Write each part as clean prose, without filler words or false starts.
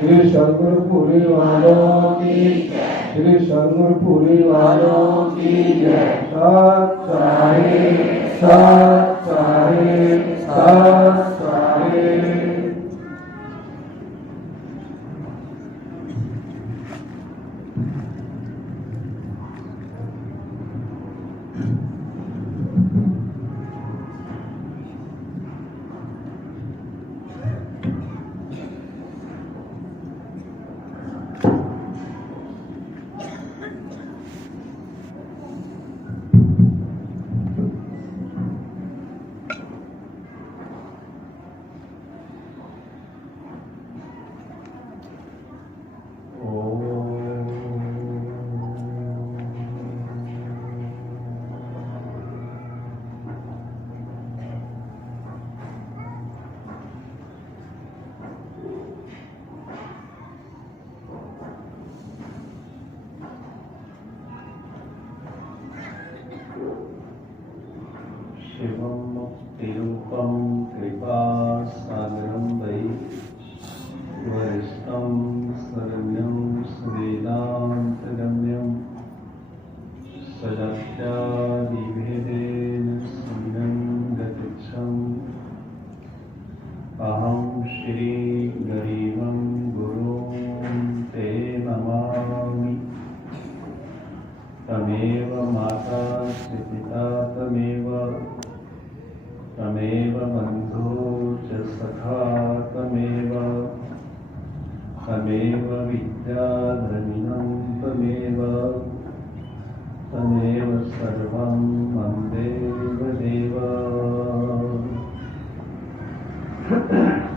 श्री सद्गुरुपुरी वालों की, श्री सद्गुरुपुरी वालों की जय। सत साहिब, सत साहिब, सत साहिब। शिवं मुक्तिरूपं कृपासागरं वै वरिष्ठं शरण्यं वेदान्तगम्यं सजत्यादिभेदेन शून्यं गतिच्छम् अहं श्रीगरीबं गुरुं ते नमामि। तमेव माता पिता तमेव बन्धु च सखा तमेव विद्याधनिनं तमेव सर्वं मन्देव देव।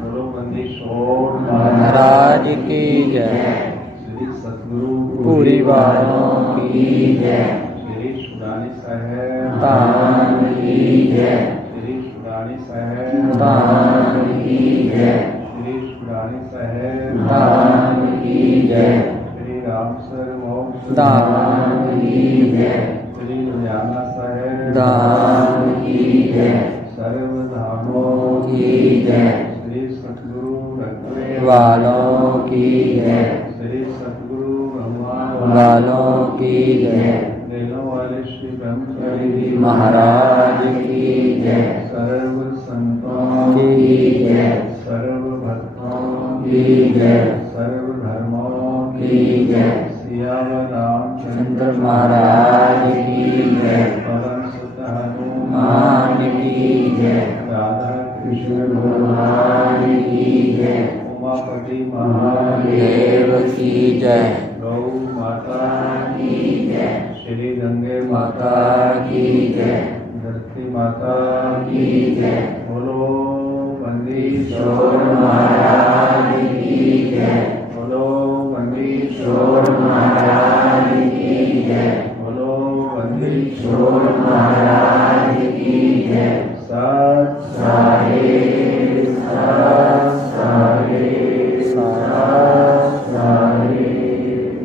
बोलो बंदीश्वर महाराज की जय। श्री सद्गुरु पूरी वालों की जय। श्री सुदानी साहेब तान की जय। श्री सुदानी साहेब तान की जय। श्री सुदानी साहेब तान की जय। श्री रामसर मोक्ष तान की जय। श्री लुधियाना साहेब तान की जय। सर्वधामों की जय। श्री सद्गुरु रखने वालों की जय। श्री सद्गुरु भगवान वालों की जय। दिलों वाले श्री ब्रह्मचारी जी महाराज की जय। सर्व संतों की जय। सर्व भक्तों की जय। सर्व धर्मों की जय। सियावर रामचंद्र चंद्र महाराज की जय। पवन सुत हनुमान मान की जय। राधा कृष्ण भगवान की जय। उमापति महादेव देव की जय। गौ माता की जय। श्री गंगे माता की जय। धरती माता की जय। बोलो शोर बंदीश्वर महाराज की जय। बोलो बंदीश्वर शोर महाराज की जय। बोलो बंदीश्वर शोर महाराज की जय। सत साहिब, सत साहिब, सत साहिब।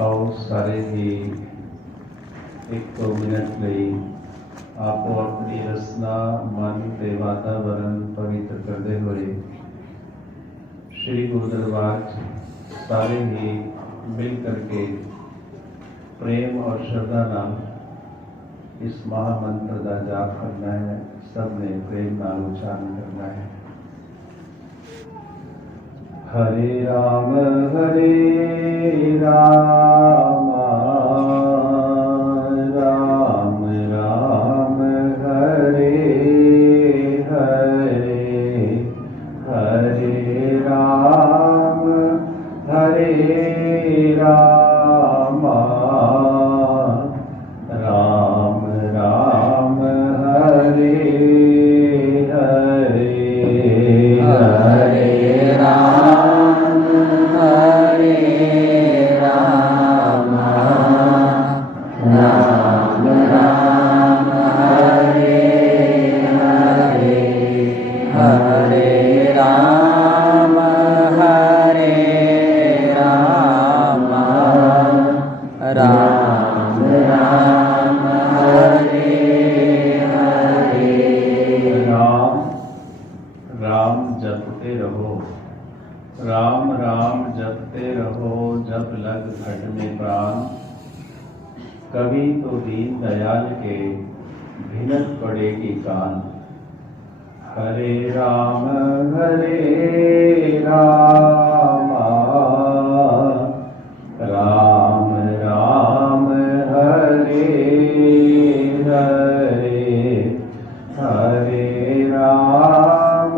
आओ सारे ही 1-2 मिनट ਲਈ आपो अपनी रसना मन ਤੇ वातावरण पवित्र करते हुए श्री गुरु दरबार सारे ही मिल करके प्रेम और श्रद्धा नाम इस महामंत्र का जाप करना है। सबने प्रेम नाल उच्चारण करना है। हरे राम हरे राम राम राम हरे हरे हरे राम राम राम हरे हरे हरे राम हरे राम जपते रहो, राम राम जपते रहो, जब लग घट में प्राण। कभी तो दीन दयाल के भिनक पड़ेगी कान। हरे राम राम राम हरे हरे, हरे राम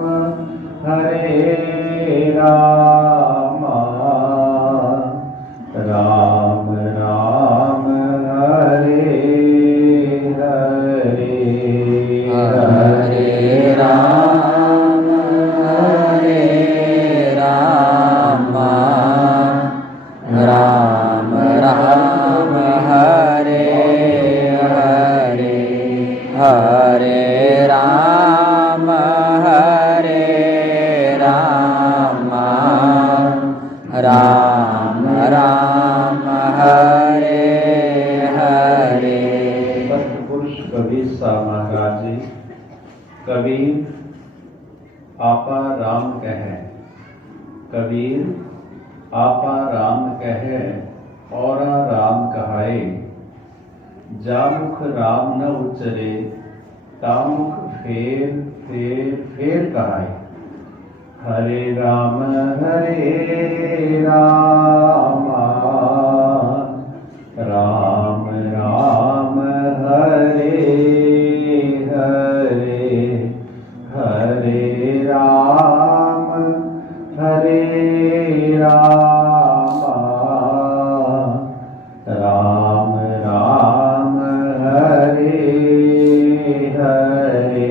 राम राम हरे हरे, हरे राम राम राम हरे हरे, हरे राम राम राम हरे हरे। सतपुरुष कबीर सा महाराज जी, कबीर आपा राम कहे, कबीर आपा राम कहे, औरा राम कहाए। जामुख राम न उचरे, तामुख फेर फेर फेर कहाए। हरे राम राम राम राम हरे हरे, हरे राम राम राम हरे हरे,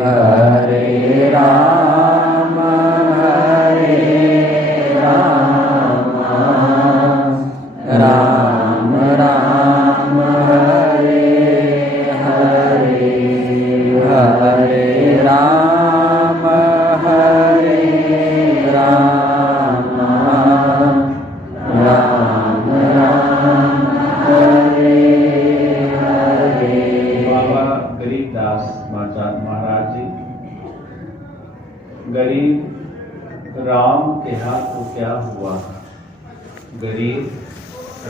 हरे राम राम राम हरे हरे, हरे राम राम राम हरे हरे। बाबा गरीबदास महाराज जी, गरीब राम के हाथ को क्या हुआ? गरीब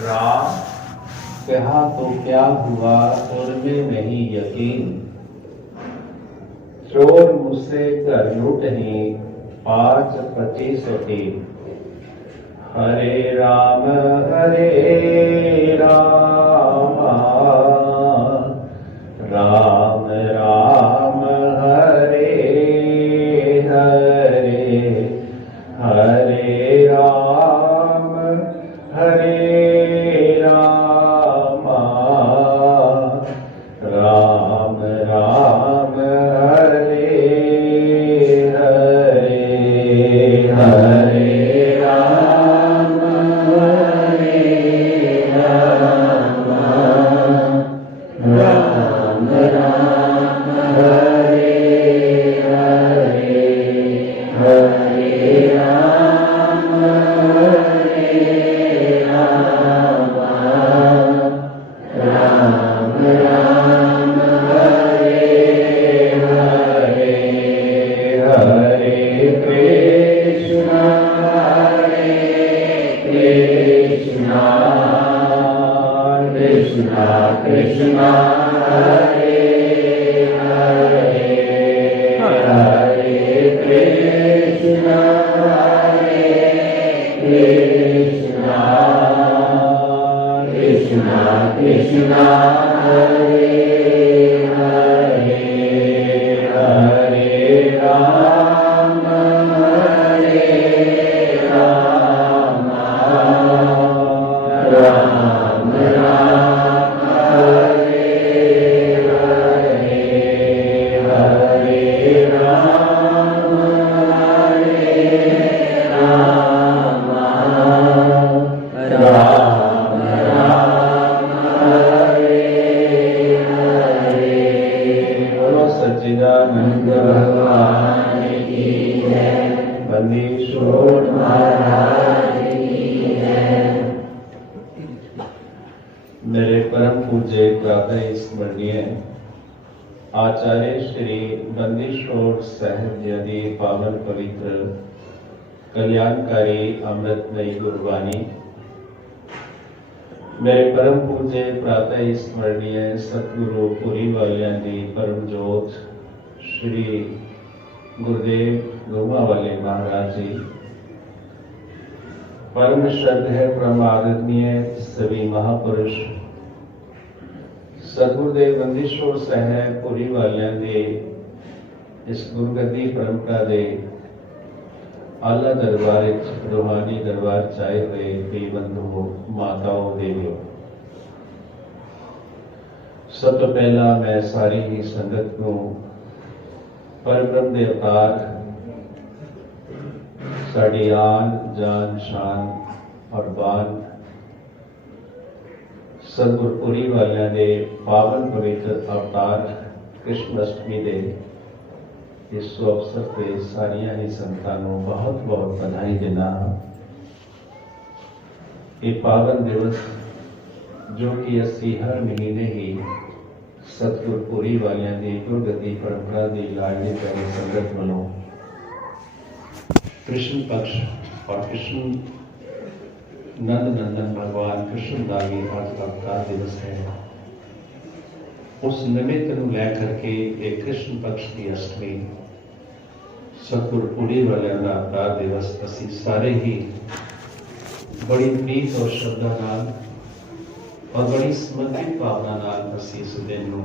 राम के हाथ तो क्या हुआ, उनमें नहीं यकीन। चोर मुझसे कर लूट ही 5-25 टीम। हरे राम राम राम हरे हरे, हरे राम राम राम हरे हरे, हरे राम राम राम हरे हरे, हरे राम राम राम हरे हरे, हरे कृष्णा कृष्णा कृष्णा हरे हरे, हरे कृष्णा कृष्णा कृष्णा हरे हरे, हरे राम राम राम हरे हरे, हरे राम राम बोलो सच्चिदानंद भगवान की जय। बंदीश्वर महाराज की जय। मेरे परम पूज्य प्रातः स्मरणीय आचार्य श्री बंदीछोड़ साहिब जी की पावन पवित्र कल्याणकारी अमृतमयी गुरबाणी मेरे परम पूज्य प्रातः स्मरणीय सतगुरु पुरी वालियां दी परम जोत श्री गुरुदेव गोमा वाले महाराज जी, परम श्रद्धेय परम आदरणीय सभी महापुरुष सतगुरुदेव बंदीछोड़ साहिब पुरी वालियां दे इस गुरगद्दी परंपरा दे आला दरबार रूहानी दरबार चाहे हुए बेबंधु माताओं देवियों, सब तो पहला मैं सारी ही संगत को परब्रह्म दे अवतार साड़ी आन जान शान और बान सतगुरपुरी वालियां दे पावन पवित्र अवतार कृष्णाष्टमी दे इस अवसर पर सारिया ही संतां नूं बहुत बहुत बधाई देना। ये पावन दिवस जो कि असी हर महीने ही सतगुरपुरी वालियां दी गुरगद्दी परंपरा की लाडली प्यारी संगत वालों कृष्ण पक्ष और कृष्ण नंद नंदन भगवान कृष्ण का भी आज अवतार दिवस है। उस निमित्त नूं लै करके एक कृष्ण पक्ष की अष्टमी सतगुरपुरी वालियां दा अवतार दिवस असी सारे ही बड़ी प्रीत और श्रद्धा नाल और बड़ी समर्पित भावना नाल असी इस दिन नूं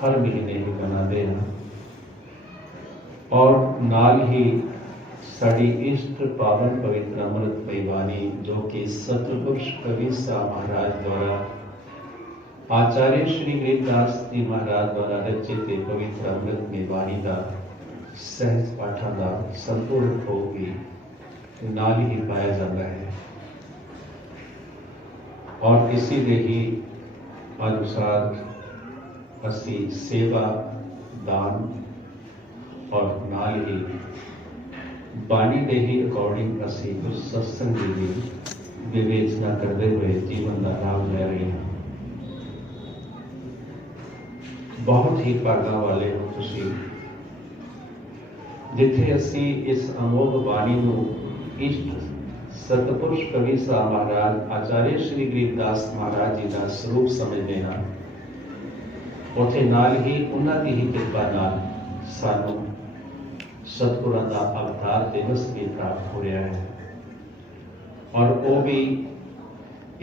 हर महीने ही मनाते हैं। और नाल ही साड़ी इष्ट पावन पवित्र अमृतमयी वाणी जो कि सतपुरुष कवि साहब महाराज द्वारा आचार्य श्री गरीबदास जी महाराज द्वारा रचित पवित्र अमृतमयी वाणी का सहज पाठा का संपूर्ण भोग भी नाल ही पाया जाता है। और इसी दे ही अनुसार असी सेवा दान और नाल ही बाणी दे ही अकॉर्डिंग असी कुछ सत्संग की विवेचना करते हुए जीवन का लाभ ले रहे हैं। बहुत ही भागा वाले हो तुसी जिथे असी इस अमोघ बाणी नूं इष्ट सतपुरुष कवि साहब महाराज आचार्य श्री गरीबदास महाराज जी का स्वरूप समझते हैं, उथे नाल ही उन्हां दी ही कृपा नाल सानू सतगुरां दा अवतार दिवस भी प्राप्त हो रहा है। और वो भी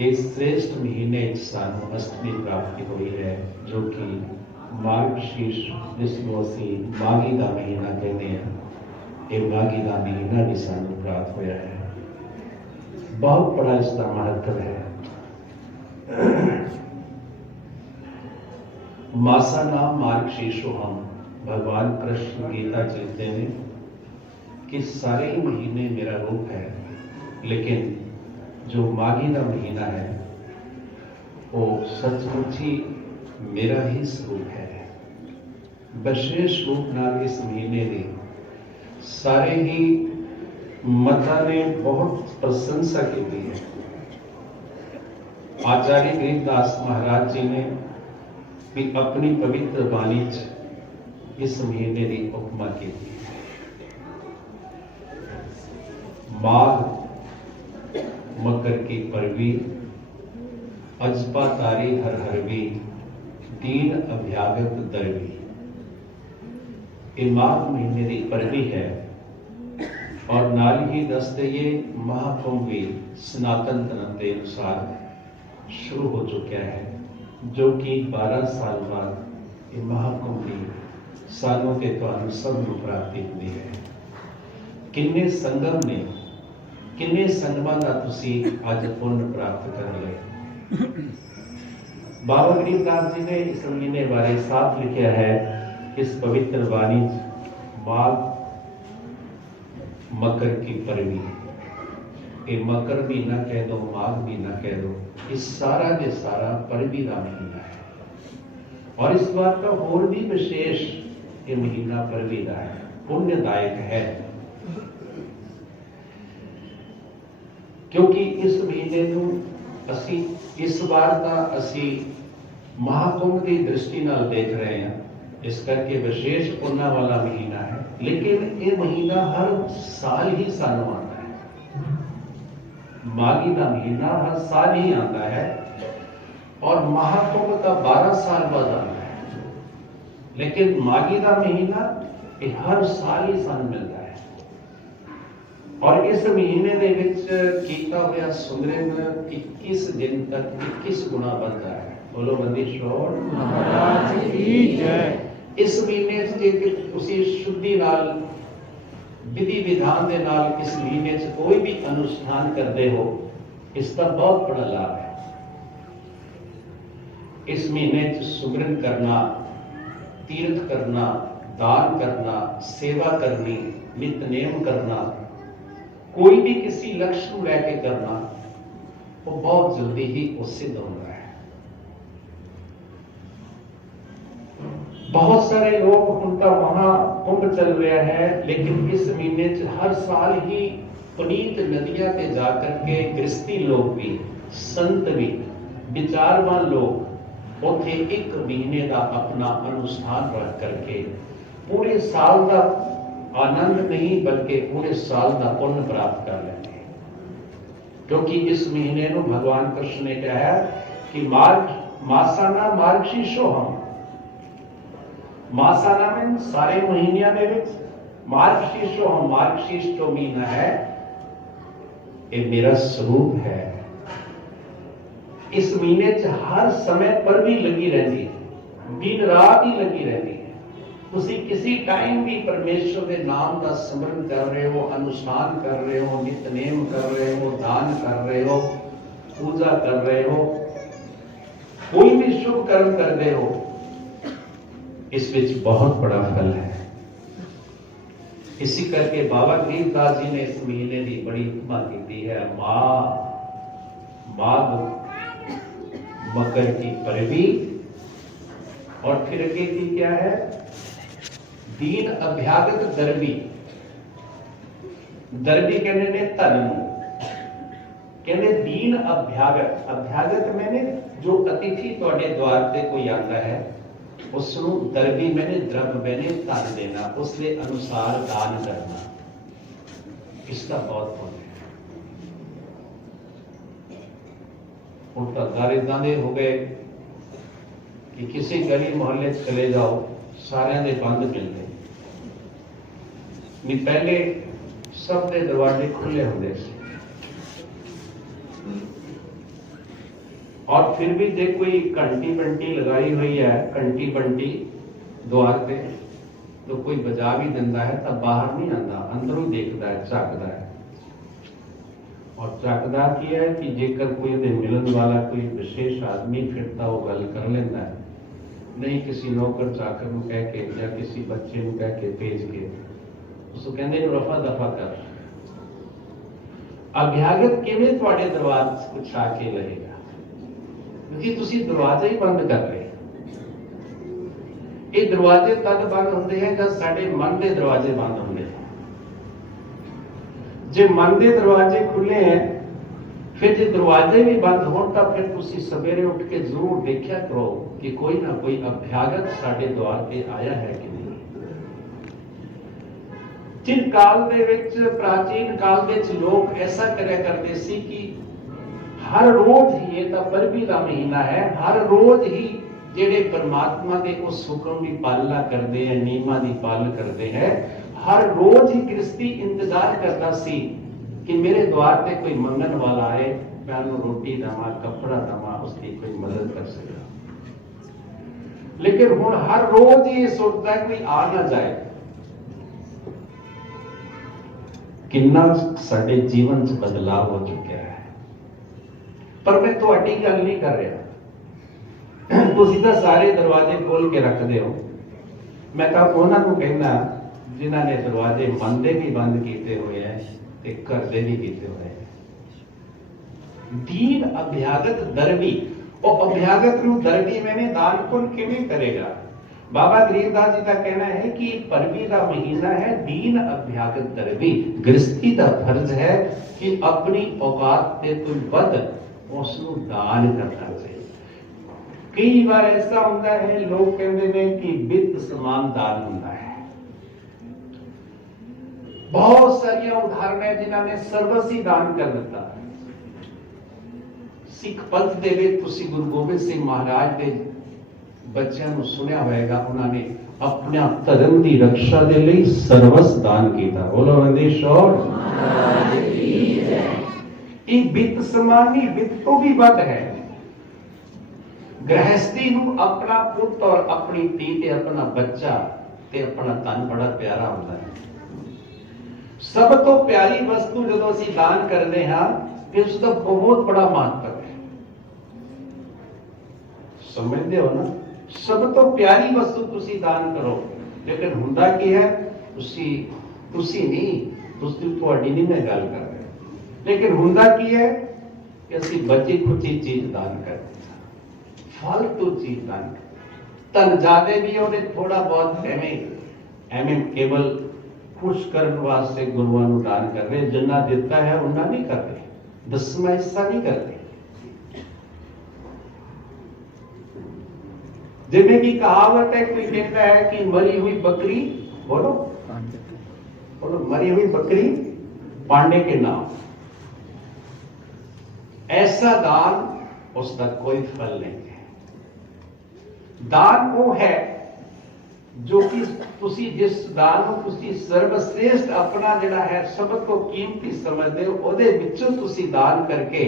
इस श्रेष्ठ महीने सानू अष्टमी प्राप्ति हुई है जो कि मार्गशीर्ष जिसको असी माघी का महीना कहते हैं। ये माघी का महीना भी सानू प्राप्त होया है। बहुत बड़ा इसका महत्व है। मासा नाम मार्गशीर्षो हम भगवान कृष्ण गीता चलते हैं कि सारे ही महीने मेरा रूप है, लेकिन जो माघी का महीना है वो सचमुच ही मेरा ही स्वरूप है। विशेष रूप नाल इस महीने की सारे ही मता ने बहुत प्रशंसा की है। आचार्य गरीबदास महाराज जी ने भी अपनी पवित्र वाणी इस महीने की उपमा की थी। माघ मकर की परवी अजपा तारी हर हरवी दीन अभ्यागत दरवी। ये माघ महीने की परवी है और नाल ही दसते ये महाकुंभ भी सनातन धर्म के अनुसार शुरू हो चुका है, जो कि 12 साल बाद ये महाकुंभ भी सालों के तुहानू सब नूं प्राप्ति हुई है। किन्ने संगम ने किन्ने संगमां दा तुसी अज पुण्य प्राप्त कर लिया। बाबा गरीबदास जी ने इस महीने बारे साफ लिखा है इस पवित्र वाणी माघ मकर की परवी। ये मकर महीना कह दो माघ महीना कह दो, इस सारा के सारा परवी का महीना है। और इस बात का और भी विशेष ये महीना परवी का है, पुण्यदायक है, क्योंकि इस महीने नूं असी इस बार का असी महाकुंभ की दृष्टि नाल देख रहे हैं। इस करके विशेष पुण्य वाला महीना है, लेकिन ये महीना हर साल ही सानों आता है। माघी का महीना हर साल ही आता है और महाकुंभ का 12 साल बाद आता है, लेकिन माघी का महीना ये हर साल ही सन मिलता है। और इस महीने के विच कीता हुआ सुमरन 21 दिन तक 21 गुना बनता है। बोलो बंदी छोड़ महाराज की जय। इस महीने जे तुसी शुद्धि नाल विधि विधान दे नाल इस महीने च कोई भी अनुष्ठान करते हो, इसका बहुत बड़ा लाभ है। इस महीने च सुमरन करना, तीर्थ करना, दान करना, सेवा करनी, नितनेम करना, कोई भी किसी लक्ष्य को लेके करना, वो बहुत जल्दी ही वो सिद्ध होता है। बहुत सारे लोग उनका वहां कुंभ चल रहा है, लेकिन इस महीने च हर साल ही पुनीत नदियां पे जाकर के गृहस्थी लोग भी, संत भी, विचारवान लोग उथे एक महीने का अपना अनुष्ठान रख करके पूरे साल का आनंद नहीं बल्कि पूरे साल का पुण्य प्राप्त कर लेते हैं। क्योंकि इस महीने को भगवान कृष्ण ने कहा कि मासाना मार्गशीर्षो हम, मासाना में सारे महीनिया दे विच मार्गशीर्षो हम, मार्गशीर्ष जो महीना है ये मेरा स्वरूप है। इस महीने च हर समय पर भी लगी रहती है, दिन रात ही लगी रहती है। तुसी किसी टाइम भी परमेश्वर के नाम का स्मरण कर रहे हो, अनुष्ठान कर रहे हो, नितनेम कर रहे हो, दान कर रहे हो, पूजा कर रहे हो, कोई भी शुभ कर्म कर रहे हो, इस विच बहुत बड़ा फल है। इसी करके बाबा गरीबदास जी ने इस महीने की बड़ी महिमा की है। माघ मकर की परवी, और फिर अगे की क्या है, दीन अभ्यागत दरबी। दरबी कहने ने धन, कहने दीन अभ्यागत, अभ्यागत मैंने जो अतिथि तुहाडे द्वार पे कोई आता है उसनू दरबी मैंने द्रव्य मैंने धन देना, उसके अनुसार दान करना, इसका बहुत पुण्य है। उल्टा घर इदा दे हो गए कि किसी गली मोहल्ले चले जाओ, सारे दे बंद मिलते नहीं, पहले सब दे दरवाजे खुले होंगे थे। और फिर भी जे कोई घंटी बंटी लगाई हुई है, घंटी बंटी द्वार पे, तो कोई बजा भी दिंदा है तो बाहर नहीं आता, अंदरों देखता है, झाकता है। और झाकदा की है कि जेकर कोई मिलन वाला कोई विशेष आदमी फिरता वो गल कर लेता है, नहीं किसी नौकर चाकर को कह के या किसी बच्चे को कह के भेज के उसको कहते रफा दफा कर। अभ्यागत किवें तुहाडे दरवाजे को छा के रहेगा, क्योंकि तुसी दरवाजा ही बंद कर रहे। ये दरवाजे तद बंद होंगे हैं जब साडे मन के दरवाजे बंद होंगे। जे मन के दरवाजे खुले हैं, फिर जो दरवाजे भी बंद हो तो फिर तुसी सवेरे उठ के जरूर देखा करो कि कोई ना कोई अभ्यागत साडे द्वार पे आया है कि नहीं। जिन काल दे विच, प्राचीन काल दे विच लोग ऐसा करया करते सी कि हर रोज ही, ये तो परवी का महीना है, हर रोज ही जेडे परमात्मा के उस हुक्म की पालना करते हैं, नियमां की पालन करते हैं, हर रोज ही गृहस्थी इंतजार करता सी कि मेरे द्वार पे कोई मंगन वाला आए, मैं उन्हें रोटी दवा, कपड़ा दवा, उसकी कोई मदद कर सका। लेकिन हुण हर रोज ये सोचता है कोई आ ना जाए। कितना साडे जीवन च बदलाव हो चुका है। पर मैं तुहाडी गल नहीं कर रहा, तुसीं तां सारे दरवाजे खोल के रखते हो। मैं तां उन्हां नूं कहना जिन्हां ने दरवाजे मन दे भी बंद किए हुए हैं ते घर दे भी किए हुए हैं। दीन अभ्यागत दरबी, और अभ्यागत नूं दरबी मैंने दान पुण्य किवें करेगा। बाबा गरीबदास जी का कहना है कि परवी का महीना है, दीन अभ्यागत दरबी। गृहस्थी का फर्ज है कि अपनी औकात से कोई वध उसनूं दान करना चाहिए। कई बार ऐसा होता है, लोग कहते हैं कि वित्त समान दान होता है। बहुत सारिया उदाहरण है जिन्होंने सर्वस्वी दान कर दिता। सिख पंथ दे विच तुसीं गुरु गोबिंद सिंह महाराज के बच्चों को सुनिया होगा, उन्होंने अपने धर्म की रक्षा के लिए सर्वस्व दान किया। बोलो रंदेश वित्त समान नहीं, वित्त तो भी वध है। गृहस्थी नूं अपना पुत और अपनी धी ते अपना बच्चा ते अपना धन बड़ा प्यारा होता है। सब तो प्यारी वस्तु जो असीं दान करते हैं तो उसका बहुत बड़ा महत्व है, समझते हो ना। सब तो प्यारी वस्तु तुसीं दान करो, लेकिन हुंदा की है, तुसीं नहीं, तुहाडी नहीं मैं गल कर रहा, लेकिन हुंदा की है कि असीं बची खुची चीज दान करते, फालतू चीज दान करते। धन ज्यादा भी होते, थोड़ा बहुत एवं केवल खुश करने वास्ते गुरुआं नूं दान कर रहे, जिन्ना दिता है उन्ना नहीं कर रहे, दसवां हिस्सा नहीं करते। जिन्हें की कहावत है, कोई कहता है कि मरी हुई बकरी, बोलो बोलो, मरी हुई बकरी पांडे के नाम। ऐसा दान उसका कोई फल नहीं है। दान वो है जो कि तुसी जिस दान को तुसी सर्वश्रेष्ठ अपना जिहड़ा है सब तो कीमती समझते हो, ਉਹਦੇ ਵਿੱਚੋਂ तुसी दान करके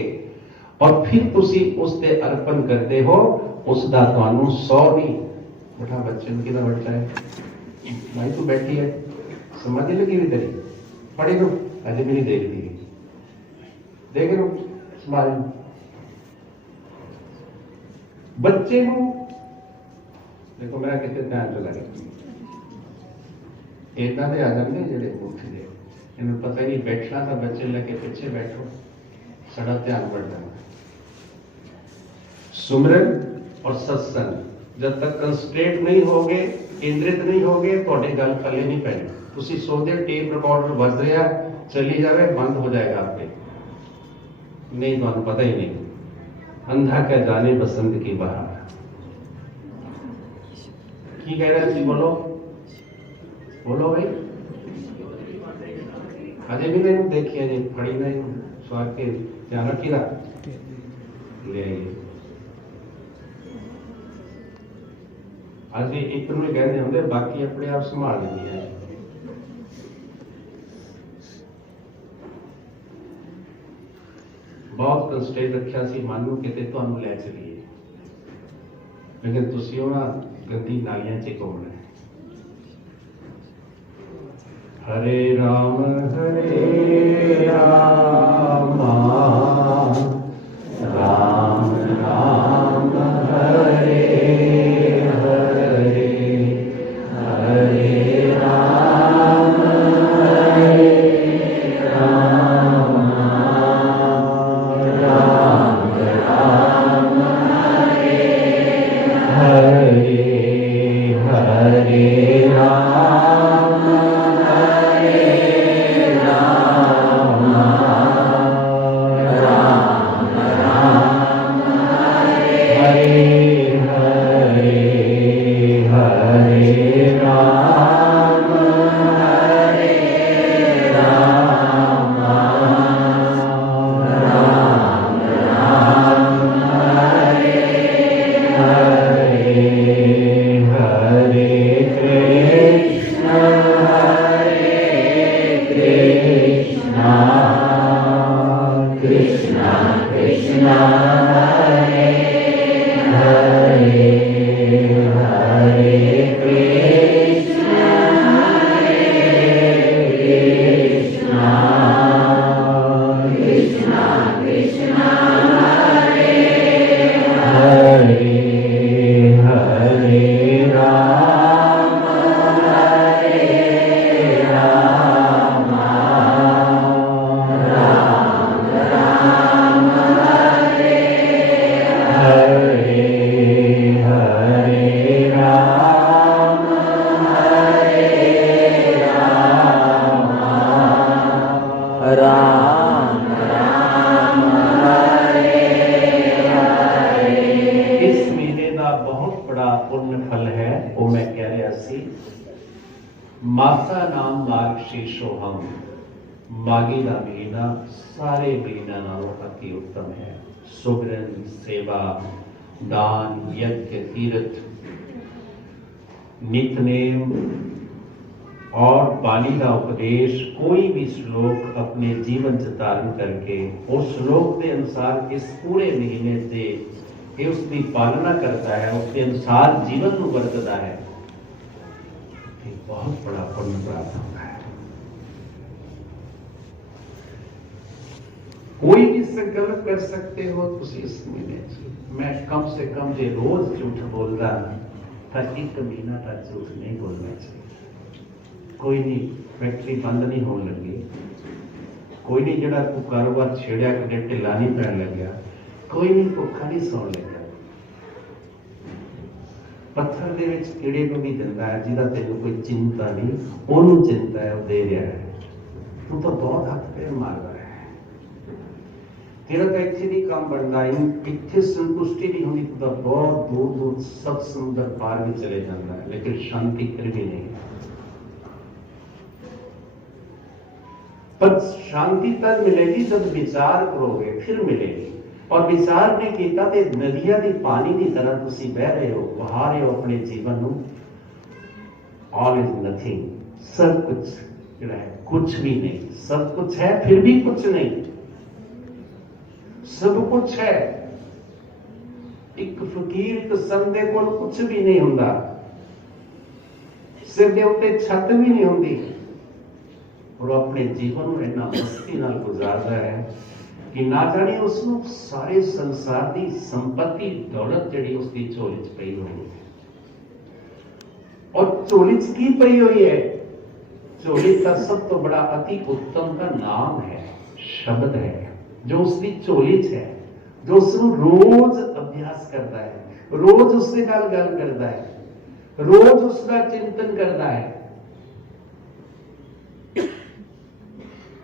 और फिर तुसी उस ते अर्पण करते हो, उसका ਤੁਹਾਨੂੰ 100 नहीं। बेटा बच्चे में कितना बच्चा है भाई, तू बैठी है, समझ लगी भी तेरी, पढ़ी लो, अजय भी नहीं देख दी, देख लो संभाल। बच्चे को देखो, मेरा कितने ध्यान चला गया, इतना दे आ जाते जेडे मुख दे, इन्हें पता ही नहीं, बैठना था बच्चे लेके पीछे बैठो, सारा ध्यान बढ़ता है। सुमरन और सत्संग जब तक कंसंट्रेट नहीं होगे, केंद्रित नहीं होगे, थोड़े गल पले नहीं पैनी। तुसी सोचते टेप रिकॉर्डर बज रहा, चली जाए, बंद हो जाएगा आपके, नहीं तो पता ही नहीं। अंधा क्या जाने बसंत की बहार, की कह रहे थे, बोलो बोलो भाई। अजय भी नहीं देखिए जी, पढ़ी नहीं, स्वाद के ध्यान रखी रहा ले आइए। अभी एक में कहते होंगे, बाकी अपने आप संभाल लेती है। बहुत कंस्ट्रेंट रखा सी, मानू किते तुहानू लै चलीए, लेकिन तुसी उन्हां गंदी नालियां च घुमना है। हरे राम राम राम हरे हरे, हरे राम राम राम हरे हरे, हरे राम मासा नाम मार्ग शीशो हम, मागी का महीना सारे महीना नालों अति उत्तम है। सुगरण, सेवा, दान, यज्ञ, तीर्थ, नित्यनेम और बानी का उपदेश, कोई भी श्लोक अपने जीवन च धारण करके उस श्लोक के अनुसार इस पूरे महीने से उसकी पालना करता है, उसके अनुसार जीवन में बरतता है, बहुत बड़ा पुण्य प्राप्त होता है। कोई भी संकल्प कर सकते हो तुम इस महीने मैं कम से कम जे रोज झूठ बोलता पर एक महीना का झूठ नहीं बोलना चाहिए। कोई नहीं, फैक्ट्री बंद नहीं होने लगी, कोई नहीं जरा को कारोबार छेड़िया कि ढिला नहीं पैन लग गया, कोई नहीं भुखा नहीं सौन लग गया। पत्थर दे विच कीड़े को भी दिंदा है जिहदा तैनूं कोई चिंता नहीं, ओनूं चिंता है, वो दे रहा है। तू तो बहुत हथ पैर मार रहा है, तेरा तो इत्थे नहीं काम बनता, इत्थे संतुष्टि नहीं होती, तू तो बहुत दूर दूर सब समुद्र पार भी चले जाता है, लेकिन शांति फिर भी नहीं। पर शांति तब मिलेगी जब विचार करोगे, फिर मिलेगी। और विचार ने किया तो नदियां की पानी की तरह तुम बह रहे हो, बहा रहे हो अपने जीवन में। ऑल इज नथिंग, सब कुछ जो है कुछ भी नहीं, सब कुछ है फिर भी कुछ नहीं, सब कुछ है। एक फकीर एक संत दे कोल कुछ भी नहीं हुंदा, सिर दे उत्ते छत भी नहीं हुंदी, और अपने जीवन में इतना मस्ती नाल गुजारता है कि ना जाने उसको सारे संसार की संपत्ति दौलत जी उसकी झोली च पई हुई है। और झोली च की पई हुई है? झोली का सब तो बड़ा अति उत्तम का नाम है, शब्द है, जो उसकी झोली च है, जो उसको रोज अभ्यास करता है, रोज उससे गल करता है, रोज उसका चिंतन करता है।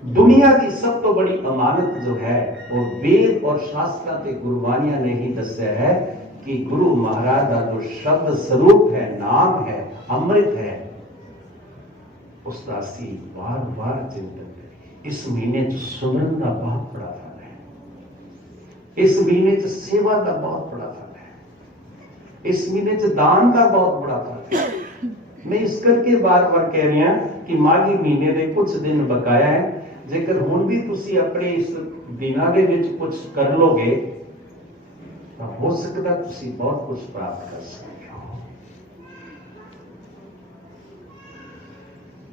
दुनिया की सब तो बड़ी अमानत जो है वो वेद और शास्त्र के गुरुवानिया ने ही दस्या है कि गुरु महाराज का जो शब्द स्वरूप है, नाम है, अमृत है, उसका असी बार बार चिंतन करें। इस महीने सुमरन का बहुत बड़ा फल है, इस महीने सेवा का बहुत बड़ा फल है, इस महीने दान का बहुत बड़ा फल है। मैं इस करके बार बार कह रही हूं कि माघी महीने के कुछ दिन बकाया है, जेकर हुण भी तुसी अपने इस दिनां दे विच कुछ कर लोगे तो हो सकता तुसी बहुत कुछ प्राप्त कर सकते हो।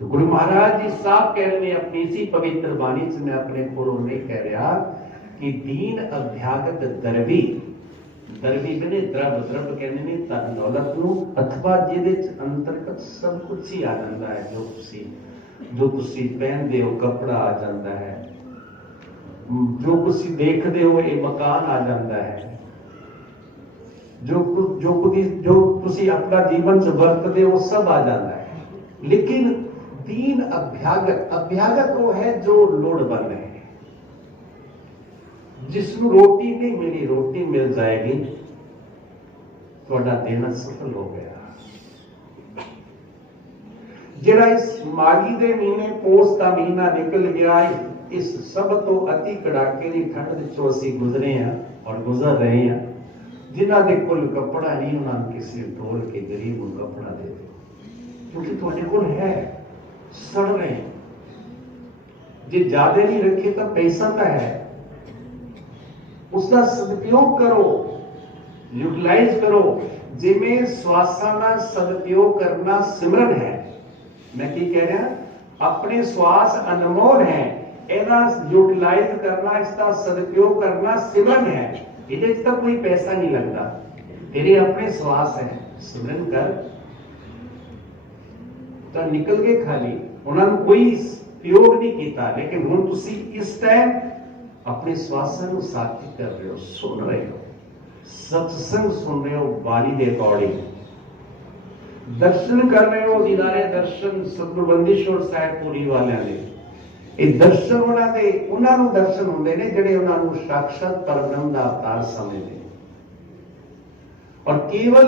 तो गुरु महाराज जी साफ कह रहे हैं अपनी इसी पवित्र वाणी से, मैं अपने कोलों नहीं कह रहा, कि दीन अभ्यागत दरबी, दरबी बने द्रव, द्रव कहने ने धन दौलत नूं, अथवा जिहदे अंतर्गत सब कुछ ही आ जाता है, जो तुसी पहनते हो कपड़ा आ जाता है, जो तुसी देखते हो ये मकान आ जाता है, जो तुसी अपना जीवन च वरतते हो सब आ जाता है। लेकिन दीन अभ्यागत, अभ्यागत वो है जो लोड़वंद है, जिसमें रोटी नहीं मिली रोटी मिल जाएगी, थोड़ा दिन सफल हो गया। जरा इस माघी के महीने पोष का महीना निकल गया, इस सब तो अति कड़ाके की ठंड चो असी गुजरे हैं और गुजर रहे हैं। जिन्हों के कोल कपड़ा नहीं, उन्होंने किसी टोल के गरीब को कपड़ा दे दो, क्योंकि थोड़े कोल है, सड़ रहे हैं। जे ज्यादा नहीं रखे तो पैसा तो है, उसका सदुपयोग करो, यूटिलाइज करो। जिमें श्वासा का सदुपयोग करना सिमरन है। मैं की कह रहा, अपने श्वास अनमोल है, एदा यूटिलाइज करना, इसका सदुपयोग करना सिमरन है। ये तो कोई पैसा नहीं लगता, तेरे अपने श्वास है, सिमरन कर तो निकल गए खाली, उन्होंने कोई प्रयोग नहीं किया। लेकिन हुण तुसी इस टाइम अपने श्वासां नूं साथी कर रहे हो, सुन रहे हो, सत्संग सुन रहे हो, बाणी दे अकॉर्डिंग दर्शन कर रहे हो, दीदारे दर्शन सतगुरु बंदीश्वर साहिब पूरी वालियां दे। ਇਹ ਦਰਸ਼ਨ ਉਹਨਾਂ ਨੂੰ ਦਰਸ਼ਨ ਹੁੰਦੇ ਨੇ ਜਿਹੜੇ ਉਹਨਾਂ ਨੂੰ ਸਾਖਸ਼ਾਤ ਪਰਬ੍ਰਹਮ ਦਾ ਅਵਤਾਰ ਸਮਝਦੇ। ਔਰ ਕੇਵਲ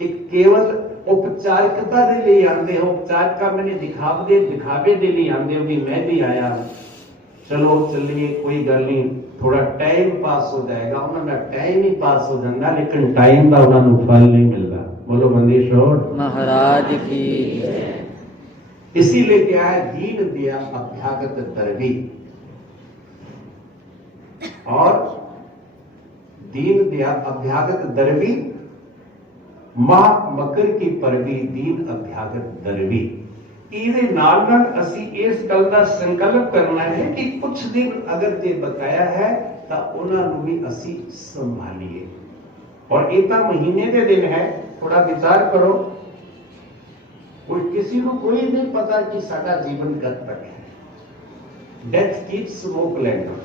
ਇੱਕ ਕੇਵਲ औपचारिकता के लिए आते हो, औपचारिकता मैंने दिखावे के लिए आते हो कि मैं भी आया, चलो चलिए कोई गल नहीं, थोड़ा टाइम पास हो जाएगा। उन्होंने टाइम ही पास हो जाता, लेकिन टाइम का उन्होंने फल नहीं मिलता। बोलो बंदी छोड़ महाराज की। इसीलिए क्या है, दीन दिया अभ्यागत दरवी, और दीन दिया अभ्यागत दरवी, मां मकर की परवी दीन अभ्यागत दरवी। ਇਹਦੇ ਨਾਲ ਅਸੀਂ ਇਸ ਗੱਲ ਦਾ ਸੰਕਲਪ ਕਰਨਾ ਹੈ ਕਿ ਕੁਝ ਦਿਨ ਅਗਰ ਜੇ ਬਕਾਇਆ ਹੈ ਤਾਂ ਉਹਨਾਂ ਨੂੰ ਵੀ ਅਸੀਂ ਸੰਭਾਲੀਏ। और ਇਹ ਤਾਂ ਮਹੀਨੇ ਦੇ ਦਿਨ ਹੈ, ਥੋੜਾ ਵਿਚਾਰ ਕਰੋ। ਕੋਈ ਕਿਸੇ ਨੂੰ ਕੋਈ ਨਹੀਂ ਪਤਾ ਕਿ ਸਾਡਾ ਜੀਵਨ ਕਦ ਤੱਕ ਹੈ। Death keeps no calendar.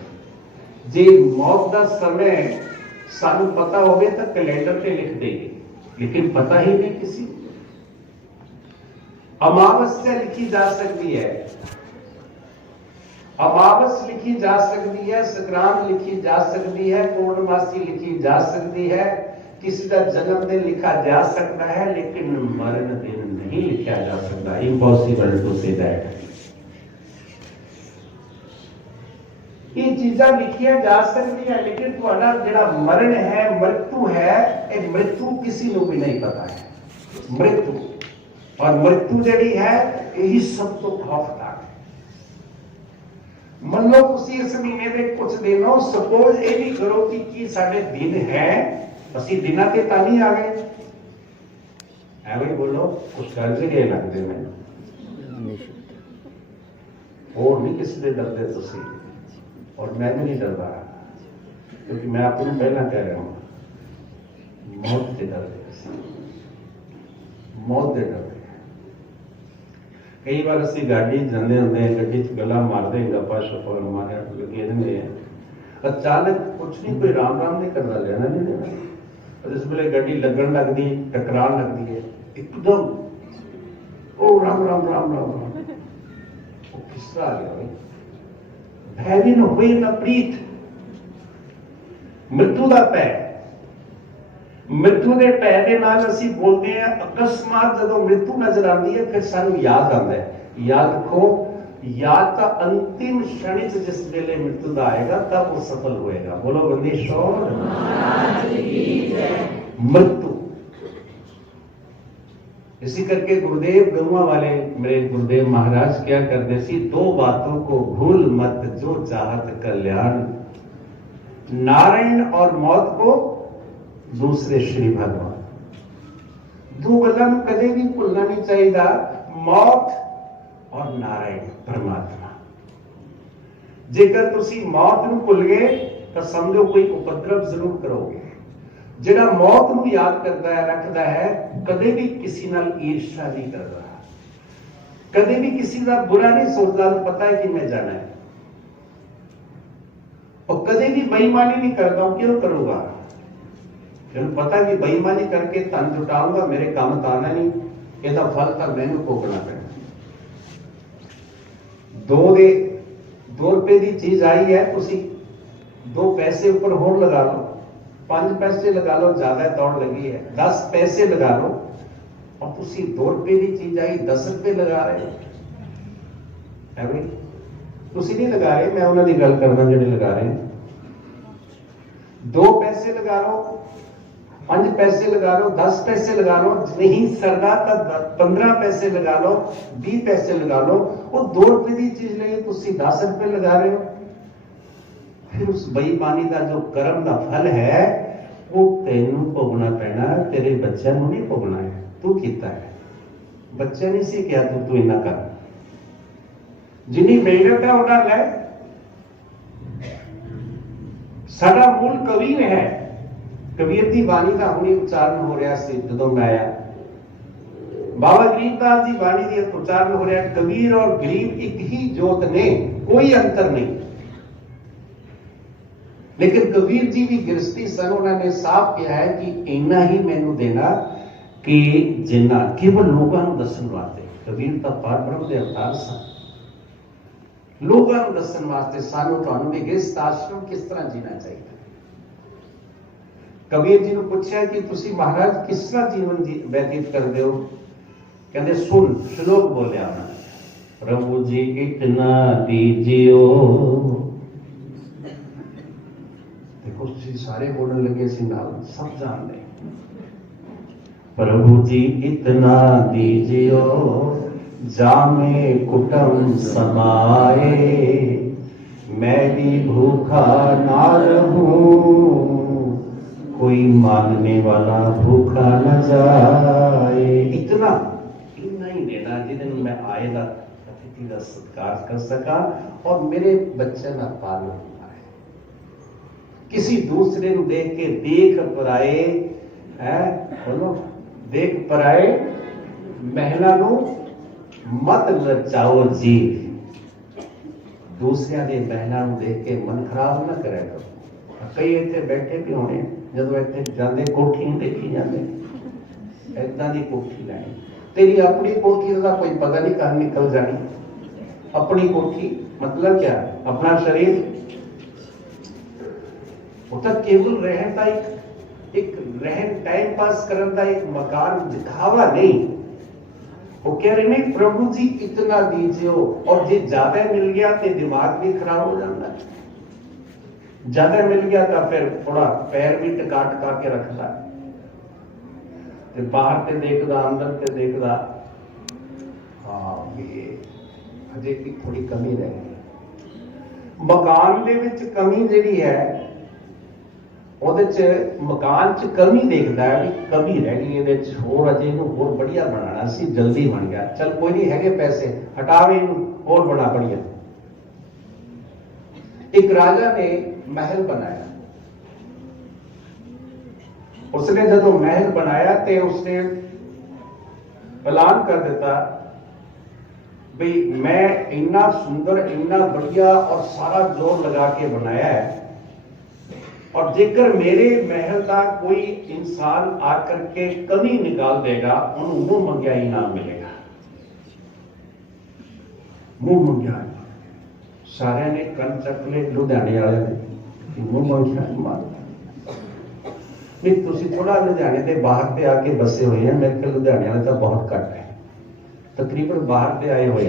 ਜੇ ਮੌਤ ਦਾ ਸਮੇਂ ਸਾਨੂੰ ਪਤਾ ਹੋਵੇ ਤਾਂ ਕੈਲੰਡਰ ਤੇ ਲਿਖ ਦੇਗੇ, लेकिन पता ही नहीं किसी। अमावस्या लिखी जा सकती है, अमावस लिखी जा सकती है, संक्रांत लिखी जा सकती है, पूर्णमासी लिखी जा सकती है, किसी का जन्मदिन लिखा जा सकता है, लेकिन मरण दिन नहीं लिखा जा सकता। Impossible to say that. ये चीजा लिखिया जा सकती है, लेकिन तुम्हारा जिहड़ा मरण है, मृत्यु है, ये मृत्यु किसी को भी नहीं पता है। मृत्यु और मृत्यु जिहड़ी है यही सब तो खौफनाक है। मान लो तुसी इस महीने के कुछ दिन हो, सपोज ये भी करो कि की साडे दिन है, असी दिनां ते तां नहीं आ गए, एवं बोलो कुछ गल जे लगदे ने, और नहीं किसी दे डरदे तुसी, और मैं भी नहीं डर रहा, क्योंकि मैं आपको पहला कह रहा हूं, मौत से डरते, मौत से डरते। कई बार असं गाड़ी जाते होंगे, गड्डी च गला मारते, गप्पा शप्पा मारिया लगे रहते हैं, अचानक कुछ नहीं, कोई राम राम नहीं करता, लेना नहीं देना, और जिस वेले गड्डी लगन लगती, टकरान लगती है, एकदम ओ राम राम राम राम राम, वो किस तरह आ गया भाई, भय भी न होए न प्रीत। मृत्यु का भय, मृत्यु के भय के नाल असीं बोलते हैं, अकस्मात जदों मृत्यु नजर आती है फिर सानू याद आता है, याद रखो, याद का अंतिम क्षण जिस वेले मृत्यु का आएगा तब वो सफल होएगा। बोलो बंदी शोर मृत्यु। इसी करके गुरुदेव गरुआ वाले मेरे गुरुदेव महाराज क्या करते सी, दो बातों को भूल मत जो चाहत कल्याण, नारायण और मौत को दूसरे श्री भगवान। दो गल्लां नूं कदे भी भुलना नहीं चाहिए, मौत और नारायण परमात्मा। जेकर तुसी मौत नूं भुल गए तो समझो कोई उपद्रव जरूर करोगे। जिहड़ा मौत नूं याद करता है, रखता है, कदे भी किसी नाल ईर्ष्या नहीं करता, कदे भी किसी का बुरा नहीं सोचता, पता है कि मैं जाना है, और कदे भी बेईमानी नहीं करता। क्यों करूंगा, क्यों पता कि बेईमानी करके धन जुटाऊंगा, मेरे काम तो आना नहीं, इसका फल तो मैनू भोगना पैना। दो रुपए की चीज आई है, तुसी 2 पैसे ऊपर होर लगा लो, 5 पैसे लगा लो, ज्यादा दौड़ लगी है, 10 पैसे लगा लो, और तुसी 2 रुपए की चीज आई 10 रुपए लगा रहे हो, है भाई? तुसी नहीं लगा रहे, मैं उन्होंने गल करना जो लगा रहे हैं। 2 पैसे लगा लो, 5 पैसे लगा लो, 10 पैसे लगा लो, नहीं सरदा तो 15 पैसे लगा लो, 20 पैसे लगा लो, वो 2 रुपए की चीज लिए तुसी 10 रुपए लगा रहे हो। फिर उस बेईमानी का जो कर्म का फल है वो तेनू भोगना पैना, तेरे बच्चों को नहीं भोगना है। तू किया है, बच्चे नहीं सी क्या तू इना कर, जिन्नी मेहनत है उन्हें ले। साडा मूल कबीर है, कबीर की बाणी का हुणे उच्चारण हो रहा है जो मैं आया, बाबा गरीबदास की बाणी की उच्चारण हो रहा है, कबीर और गरीब एक ही जोत ने, कोई अंतर नहीं। लेकिन कबीर जी भी गृहस्थी सन, उन्होंने साफ किया है कि इना ही मैनू देना कि जिन्ना केवल लोगों को दसन वास्ते। कबीर तो पार ब्रह्म के अवतार सन, लोगों को दसन वास्ते सानू तुहानू भी गृहस्थ आश्रम किस तरह जीना चाहिए। कबीर जी ने पूछा कि तुसी महाराज किस तरह जीवन व्यतीत करते हो? कहते सुन श्लोक बोलिया उन्होंने, प्रभु जी इतना दीजियो। देखो सारे बोलने लगे सी नाल, सब जान ले। प्रभु जी इतना दीजियो जामे कुटुंब समाए, मैं भी भूखा ना रहूं, कोई मांगने वाला भूखा न जाए। इतना ही देना जिन मैं आए का अतिथि का सत्कार कर सका और मेरे बच्चे का पालन पाए। किसी दूसरे को देख के देख पराए है बोलो, देख पराए महिला नु मत लचाओ जी। दूसरिया दे महिला नु देख के मन खराब ना करे करो। कई इतने बैठे भी होने जो इतने जाते कोठी देखी जाते, इदा की कोठी लैनी, तेरी अपनी कोठी का कोई पता नहीं कहां निकल जानी। अपनी कोठी मतलब क्या? अपना शरीर वो तो केवल रहन का एक रहन टाइम पास करने का एक मकान दिखावा नहीं। वो कह रहे नहीं प्रभु जी इतना दीजिए, और जे ज्यादा मिल गया तो दिमाग भी खराब हो जाता है। ज्यादा मिल गया तो फिर थोड़ा पैर भी टिका टिका के रखता है, तो बाहर से देखता अंदर से देखता, हाँ ये अजे की थोड़ी कमी रह गई। मकान दे विच कमी जिहड़ी है ਉਹਦੇ ਚ मकान च कमी देखता है भी कमी रह गई, ये होर अजे इनू होर बढ़िया बनाना सी, जल्दी बन गया, चल कोई नहीं है पैसे हटावे इनू होर बना बढ़िया। एक राजा ने महल बनाया, उसने जब महल बनाया तो उसने ऐलान कर दिता भी मैं इतना सुंदर इतना बढ़िया और सारा जोर लगा के बनाया है, और जेकर मेरे महल का कोई इंसान आकर के कमी निकाल देगा उन्होंने मुंह मंगिया इनाम मिलेगा। मुंह मंगिया सारे ने कन चक ले, लुधियाने वाले ने मुंह मंगिया मार नहीं। तुसी थोड़ा लुधियाने के बाहर से आके बसे हुए हैं, मेरे ख्याल लुधियाने वाले तो बहुत घट है, तकरीबन बाहर से आए हुए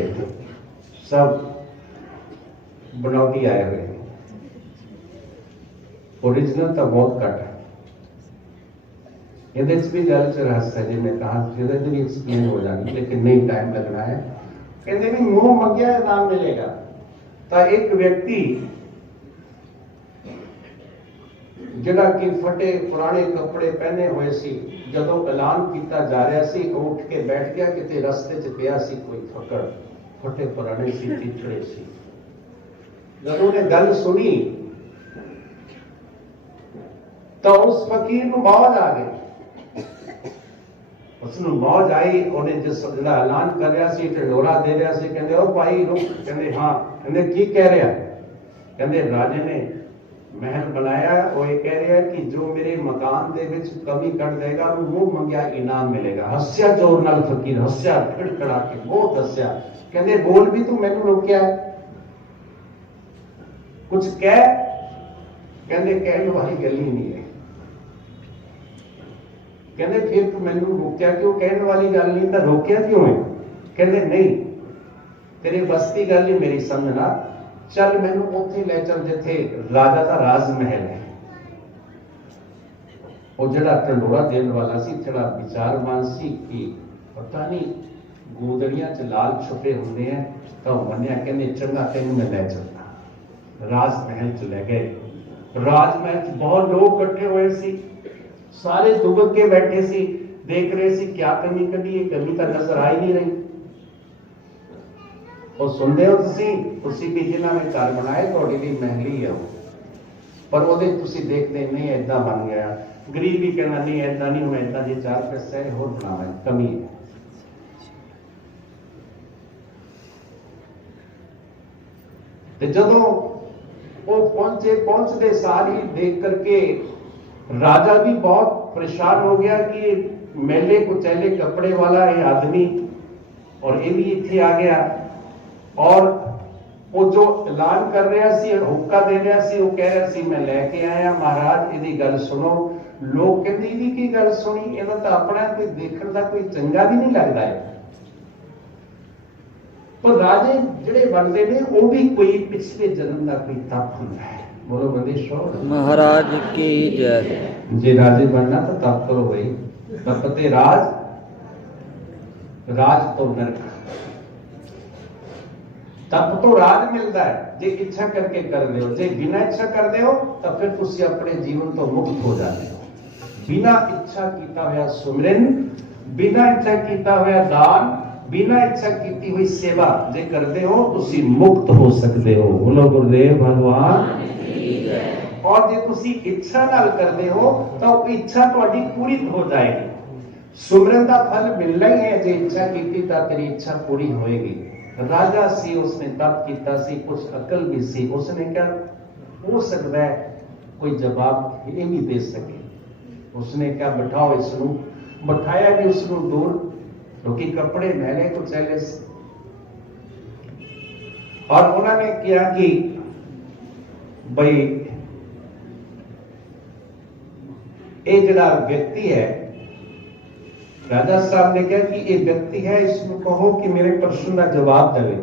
सब बनौटी आए हुए, ओरिजिनल तो बहुत घट है। ये भी गल च रहस्य जी मैं कहा भी एक्सप्लेन हो जाएगी, लेकिन नहीं टाइम लगना है। कहते नहीं मुंह मंगिया इनाम मिलेगा। तो एक व्यक्ति जिहड़ा कि फटे पुराने कपड़े पहने हुए सी, जदों ऐलान किया जा रहा सी उठ के बैठ गया, किते रस्ते च पिया सी कोई फकड़, फटे पुराने सी, चिथड़े सी। जदों ने गल सुनी तो उस फकीर को मौज आ गई, उसनू मौज आई। उन्हें जिस जिहड़ा ऐलान कर रहा सी ढोरा दे रहा सी, कहंदे ओ भाई रुक, कहंदे हाँ, कहंदे की कह रहा? कहंदे राजे ने महल बनाया, वो ये कह रहा है कि जो मेरे मकान दे विच कमी कर देगा वो मुंह मंगिया इनाम मिलेगा। हस्या जोर नाल फकीर, हस्या खड़खड़ा के बहुत हस्या। कहंदे बोल भी तू मैनू रोकिया है, कुछ कह? कहंदे कहने वाली गल ही नहीं है। कहते फिर तू मैनू रोकिया क्यों? कहने वाली गल नहीं, तो रोकिया क्यों है? कहते नहीं तेरी बस की गल ही मेरी समझना, चल मैनू उत्थे ले चल जिथे राजा का राज महल है। वो जड़ा ढंडोरा देने वाला सी थोड़ा विचारवान सी कि पता नहीं गोदड़ियां च लाल छुपे होंगे हैं, तो मनिया कहने चंगा तेन मैं ले चलना। राज महल च ले गए। राजमहल च बहुत लोग इकट्ठे हुए सी, सारे दुबक के बैठे सी, देख रहे सी क्या कमी कभी, ये कमी तो नजर आ ही नहीं रही। और सुनते हो तुसी भी जिन्होंने घर बनाए थोड़ी भी महंगी है वो, पर वो देखते नहीं ऐदा बन गया। गरीब भी कहना नहीं ऐदा नहीं हुआ, ऐदा जी 4 पैसे होर बनावा, कमी है। जदों वो पहुंचते सारी देख करके राजा भी बहुत परेशान हो गया कि मेले कुचैले कपड़े वाला ये आदमी और ये भी इत्थे आ गया। और वो जो ऐलान कर रहा सी, हुक्का दे रहा सी, वो कह रहा सी मैं लैके आया महाराज इहदी गल सुनो। लोग कहते इहदी की गल सुनी, इहदा तां अपना कोई देखण दा कोई चंगा भी नहीं लगदा है। पर राजे जिहड़े बनदे ने वो भी कोई पिछले जन्म का कोई तप हुंदा है। बोलो बंदेशो महाराज की जय। जे राजे बनना तो तप करो भाई, तप ते राज, राज तो नरक। तप तो राज मिलता है जे इच्छा करके कर दे हो, जे बिना इच्छा कर दे हो तो फिर तुसी अपने जीवन तो मुक्त हो जाते हो। बिना इच्छा किया हुआ सुमरन, बिना इच्छा किया हुआ दान, बिना इच्छा की हुई सेवा जे करते हो तुसी मुक्त हो सकते हो। बोलो गुरुदेव भगवान। और जे तुसी इच्छा नाल करते हो तो इच्छा तुम्हारी पूरी हो जाएगी। सुमरन का फल मिलना ही है, जे इच्छा की तो तेरी इच्छा पूरी होएगी। राजा सी, उसने तप किया सी, कुछ अकल भी सी, उसने क्या हो सकता है कोई जवाब ये नहीं दे सके। उसने क्या बिठाओ इसनू, बिठाया भी उसनू दूर, क्योंकि कपड़े मैले तो चले। और उन्होंने किया कि भाई ये जड़ा व्यक्ति है, राजा साहब ने कहा कि ये व्यक्ति है, इसको कहो कि मेरे प्रश्न का जवाब दे।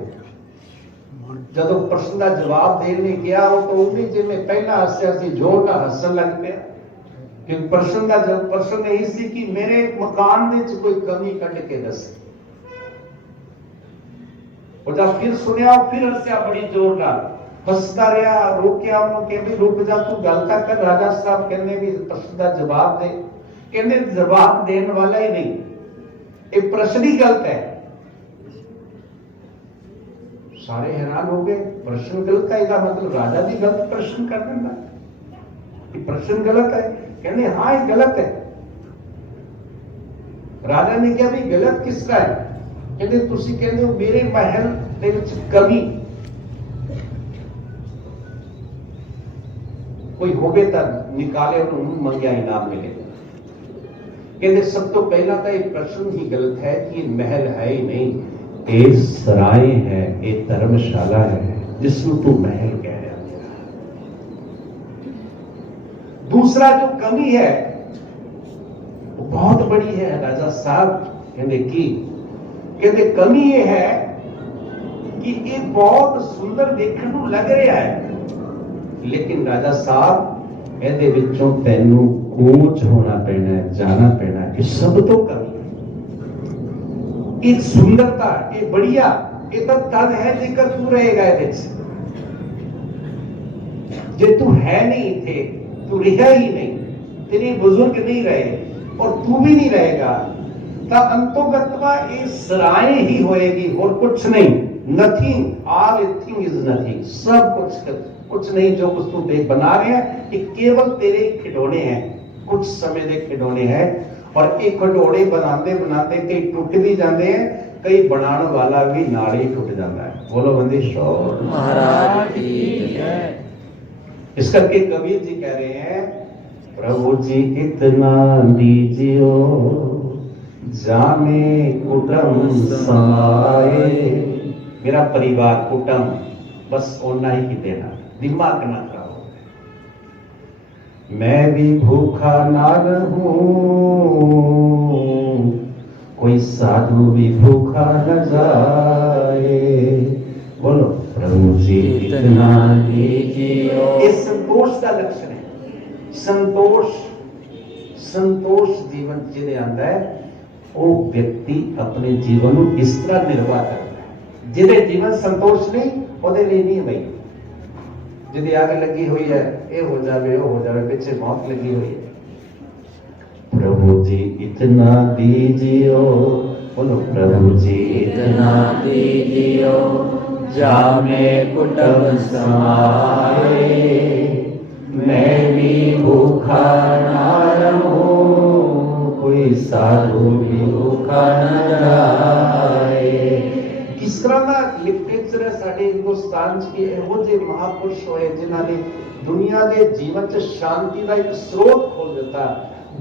जब प्रश्न का जवाब देने गया हो तो उन्हें जिम्मे पहला हस्या सी, जोर का हसन लग गया। क्योंकि प्रश्न का जब प्रश्न यही सी कि मेरे मकान में कोई कमी कट के दस। और जब फिर सुनिया फिर हस्या बड़ी जोरदार, हंसता रहा, रोकिया कहते रुक जा तू गल तक कर। राजा साहब कहने भी प्रश्न का जवाब दे, कहने जवाब देने वाला ही नहीं, ये प्रश्न ही गलत है। सारे हैरान हो गए, प्रश्न गलत है, इसका मतलब राजा भी गलत प्रश्न कर देना, ये प्रश्न गलत है। कहने हाँ ये गलत है। राजा ने क्या भी गलत किसका है? कहते तुसी कहते हो मेरे महल दे विच कमी कोई होवे तां निकाले, उन्होंने मंगया इनाम मिलेगा। कहते सब तो पहला तो ये प्रश्न ही गलत है कि ये महल है ही नहीं, ये सराय है, ये धर्मशाला है जिसमें तू महल कह रहा है। दूसरा जो कमी है वो बहुत बड़ी है राजा साहब। कहते की कहते कमी ये है कि ये बहुत सुंदर देखने को लग रहा है, लेकिन राजा साहब ਇਹਦੇ ਵਿੱਚੋਂ ਤੈਨੂੰ ਕੂਚ ਹੋਣਾ ਪੈਣਾ है, जाना पैना है। ये सब तो कमी है। एक सुंदरता, ये बढ़िया, ये तो तद है जेकर तू रहेगा ਇਹਦੇ ਚ। जे तू है नहीं थे, तू रहा ही नहीं, तेरे बुजुर्ग नहीं रहे और तू भी नहीं रहेगा, तो अंतोगत्वा ये सराय ही होएगी और कुछ नहीं। Nothing, all thing is nothing, सब कुछ नहीं। जो कुछ तू बना रहे हैं ये केवल तेरे खिडौने हैं, कुछ समय के खिडौने हैं। और ये खिडौने बनाते बनाते कई टूट भी जाते हैं, कई बनाने वाला भी नाड़े टूट जाता है। बोलो बंदेशो महाराज की जय। इस करके कबीर जी कह रहे हैं, प्रभु जी इतना दीजियो जाने कुटुंब समाए। मेरा परिवार कुटुंब बस ओना ही की देना, दिमाग ना खाओ। मैं भी भूखा ना रहूं, कोई साधु भी भूखा न जाए। बोलो प्रभु जी इतना दीजिए। ये संतोष का लक्षण है। संतोष, संतोष जीवन जिन्हें आता है वो व्यक्ति अपने जीवन को इस तरह निर्वाह करता है। जिन्हें जीवन संतोष नहीं ਉਹਦੇ ਲਈ नहीं भाई। जिन्हें आग लगी हुई है ये हो जावे, वो हो जावे, पीछे मौत लगी हुई है। प्रभु जी इतना दीजियो, बोलो प्रभु जी इतना दीजियो जामे कुटुंब समाए। मैं भी भूखा ना रहूं, कोई साधु भी भूखा न जाए। किस तरह का लिटरेचर है साडे हिंदुस्तान च कि ਇਹੋ ਜਿਹੇ महापुरुष होए जिन्होंने दुनिया के जीवन च शांति का एक स्रोत खोल दिता।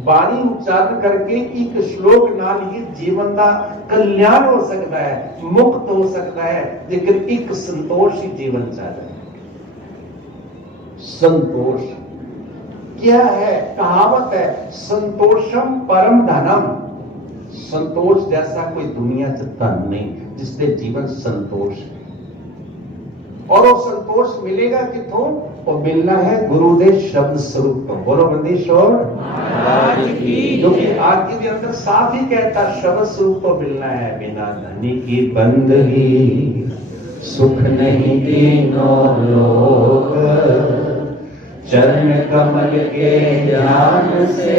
ਬਾਣੀ ਉਚਾਰਨ ਕਰਕੇ ਇੱਕ ਸ਼ਲੋਕ ਨਾਲ ਹੀ ਜੀਵਨ ਦਾ ਕਲਿਆਣ ਹੋ ਸਕਦਾ ਹੈ, ਮੁਕਤ ਹੋ ਸਕਦਾ ਹੈ, ਜੇਕਰ ਇੱਕ ਸੰਤੋਸ਼ ਹੀ ਜੀਵਨ ਚ ਆ ਜਾਏ। संतोष क्या है? कहावत है, संतोषम परम धनम। संतोष जैसा कोई दुनिया च धन नहीं जिससे जीवन संतोष है। और वो संतोष मिलेगा किथों? वो मिलना है गुरु दे शब्द स्वरूप को। बोलो बंदीश्वर क्योंकि आगे के अंदर साफ ही कहता शब्द स्वरूप को मिलना है। बिना धनी की बंदगी सुख नहीं तीनों लोग, चरण कमल के ध्यान से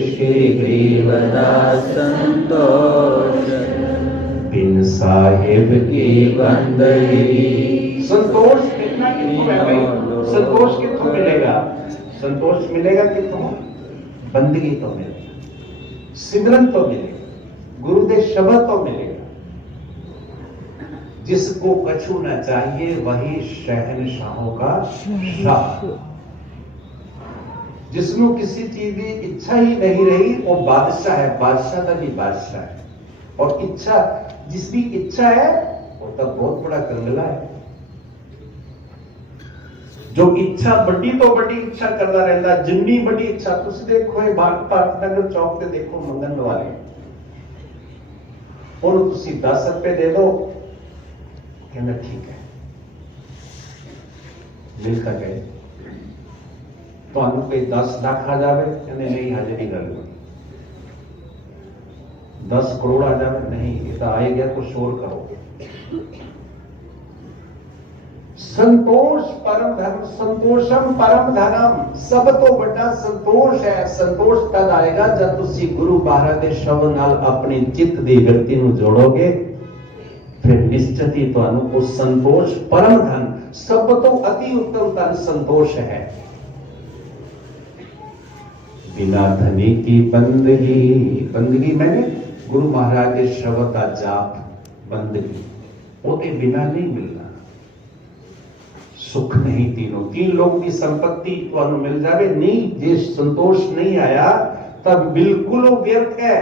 श्री ग्रीवदास संतोष, बिन साहिब की बंदगी। संतोष मिलना किथों है भाई? संतोष किथों मिलेगा? संतोष मिलेगा किथों? बंदगी तो मिलेगा, सिमरन तो मिलेगा, गुरुदेव शब्द तो मिलेगा। जिसको कछु न चाहिए वही शहनशाहों का शाह। जिसमें किसी चीज की इच्छा ही नहीं रही वो बादशाह है, बादशाह का भी बादशाह है। और इच्छा जिसकी इच्छा है वो तब बहुत बड़ा कंगला है। जो इच्छा बड़ी तो बड़ी इच्छा करता रहता, जिन्नी बड़ी इच्छा तुम देखो भारत चौक से देखो मंगन वाले और तुम 10 रुपए दे दो, कहना ठीक है, मिलता गए। तो कोई 10 लाख आ जाए, कहने नहीं हजे नहीं गल, 10 करोड़ आ जाए, नहीं ये तो आए गया कुछ और करो। संतोष परम धर्म, संतोषम परम धर्म। सब तो बड़ा संतोष है। संतोष तद आएगा जब तुसी गुरु महाराज दे शब्द नाल अपनी चित्त दी वृत्ति नूं जोड़ोगे, फिर निश्चित ही तुहानू उस संतोष परम धन, सब तो अति उत्तम धन संतोष है। बिना धनी की बंदगी, बंदगी मैंने गुरु महाराज के शब्द का जाप, बंदगी वो के बिना नहीं मिलना। सुख नहीं तीनों, 3 लोग की संपत्ति तुहानू मिल जाए, नहीं जे संतोष नहीं आया तब बिल्कुल व्यर्थ है।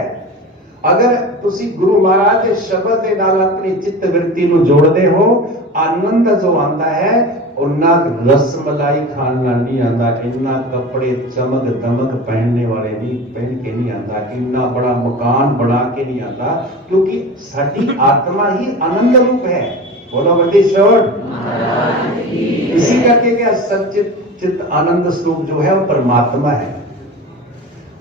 अगर तुसी गुरु महाराज के शब्द के नाल अपनी चित्त वृत्ति नूं जोड़दे हो, आनंद जो आंदा है उन्ना रस मलाई खाना नहीं आंदा, इन्ना कपड़े चमक दमक पहनने वाले नहीं पहन के नहीं आंदा, इन्ना बड़ा मकान बना के नहीं आंदा, क्योंकि साडी आत्मा ही आनंद रूप है। बोलो बंदीश्वर। इसी करके क्या सच्चित चित्त आनंद स्वरूप जो है वो परमात्मा है,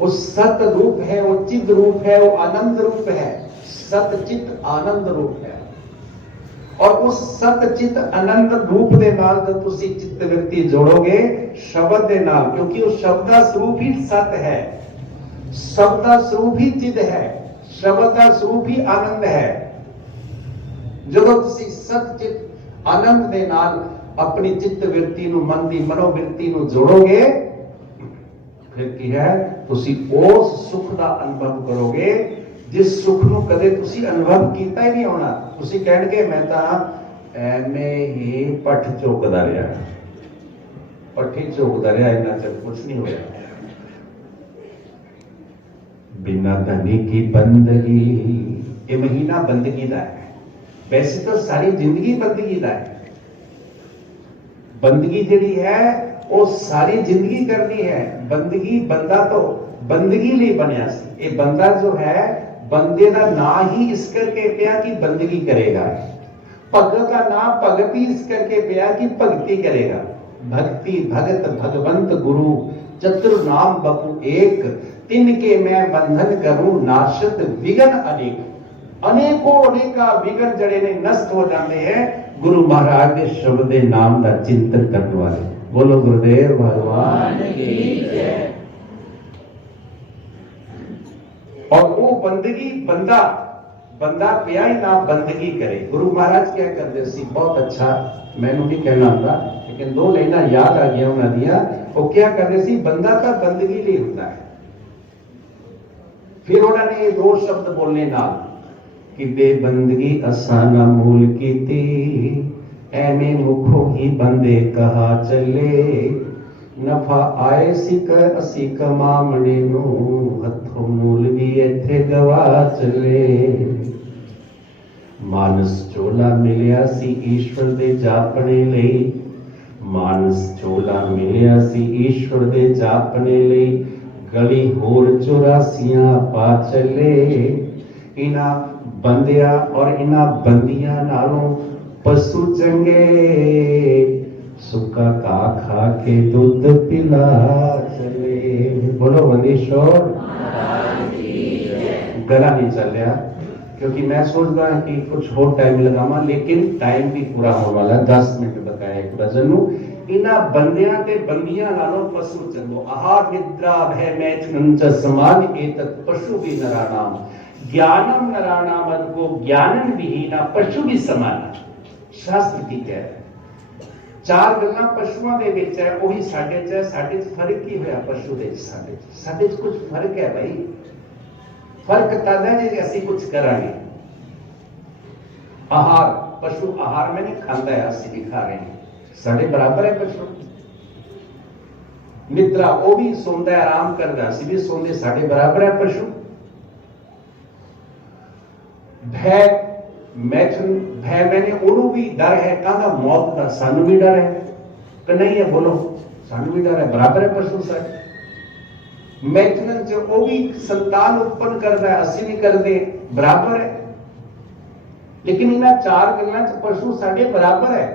वो सत रूप है, वो चिद रूप है, वो आनंद रूप है, सत चित आनंद रूप है। और उस सत चित आनंद रूप दे नाल जब तुसी चित्त वृत्ति जोड़ोगे शब्द दे नाल, क्योंकि वो शब्दा स्वरूप ही सत है, शब्दा स्वरूप ही चिद है, शब्दा स्वरूप ही आनंद है। जब तुसी सत चित आनंद दे नाल अपनी चित्त वृत्ति नूं, मन दी मनोवृत्ति नूं जोड़ोगे, फिर की है तुसी उस सुख का अनुभव करोगे जिस सुख नूं कदे तुसी अनुभव कीता ही नहीं होना। तुसी कहणगे मैं तां एवें ही पठ चौकदा रहा, पट्ठी चौकदा रहा, इन्ना चਿਰ कुछ नहीं होया। बिना धनी की बंदगी, ये महीना बंदगी का है। वैसे तो सारी जिंदगी बंदगी का है। बंदगी जिहड़ी है वो सारी जिंदगी करनी है। बंदगी बंदा तो बंदगी लिए बनया सी। ये बंदा जो है बंदे का नाम ही इस करके पिया कि बंदगी करेगा। भगत का नाम भगत ही इस करके पिया कि भक्ति करेगा। भक्ति भगत भगवंत गुरु चतुर नाम बपू एक, तिनके मैं बंधन करूं नाशत विघन अनेक। अनेकों अनेका विघन जड़े ने नष्ट हो जाते हैं गुरु महाराज के शब्द नाम का चिंतन करने वाले। बोलो गुरुदेव भगवान की जय। और वो बंदगी बंदा बंदा पिया ही ना बंदगी करे। गुरु महाराज क्या करते सी, बहुत अच्छा, मैनू नहीं कहना आता, लेकिन 2 लाइना याद आ गया उन्होंने दिया। वो क्या करते सी, बंदा तो बंदगी नहीं होता है। फिर उन्होंने ये 2 शब्द बोलने ना कि बेबंदगी असाना मूल की थी, ऐने मुखों ही बंदे कहा चले, ਨਫਾ ਆਏ ਸੀ ਕਰ ਅਸੀਂ ਕਮਾਮਣੇ ਨੂੰ ਹੱਥੋਂ ਮੂਲ ਵੀ ਇੱਥੇ ਗਵਾ ਚਲੇ। ਮਾਨਸ ਚੋਲਾ ਮਿਲਿਆ ਸੀ ਈਸ਼ਵਰ ਦੇ ਜਾਪਣੇ ਲਈ, ਮਾਨਸ ਚੋਲਾ ਮਿਲਿਆ ਸੀ ਈਸ਼ਵਰ ਦੇ ਜਾਪਣੇ ਲਈ, ਗਲੀ ਹੋਰ 84 ਪਾ ਚਲੇ। ਇਨ੍ਹਾਂ ਬੰਦਿਆਂ ਔਰ ਇਨ੍ਹਾਂ ਬੰਦੀਆਂ ਨਾਲੋਂ ਪਸ਼ੂ ਚੰਗੇ, ਸੁੱਕਾ ਘਾਹ ਖਾ ਕੇ ਦੁੱਧ ਪਿਲਾ ਚਲੇ। ਬੋਲੋ ਬੰਦੀਸ਼ੋਰ गला नहीं चल रहा, क्योंकि मैं सोच रहा कि कुछ और टाइम लगावा, लेकिन टाइम भी पूरा होने वाला। 10 मिनट बताया एक भजन। इन्हां बंदियां ते बंदियां नालों पशु चंगो। आहार निद्रा भय मैथुन च समान एतत् पशु भी नराणाम, ज्ञानम नराणाम को ज्ञानन विहीना पशु भी समान। शास्त्र की कह रहा चार गल्लां पशुआं दे विच है, ओही साडे च है। साडे च फर्क की होया? पशु दे साडे च कुछ फर्क है भाई। फर्क तद है जे असीं कुछ करांगे। आहार, पशु आहार में नहीं खाता है, असीं भी खा रहे हैं, साडे बराबर है पशु। निद्रा वो भी सोंदा है, आराम करदा, असीं भी सोंदे, साडे बराबर है पशु। भय मैथुन, भय मैंने ओनू भी डर है, कहंदा मौत का, सानू भी डर है कि नहीं है? बोलो, सानू भी डर है, बराबर है पशु साडे। मैथुन जो वो भी संतान उत्पन्न करता है, असी नहीं करते, बराबर है। लेकिन इन्हां चार गल्लां च पशु साडे बराबर है।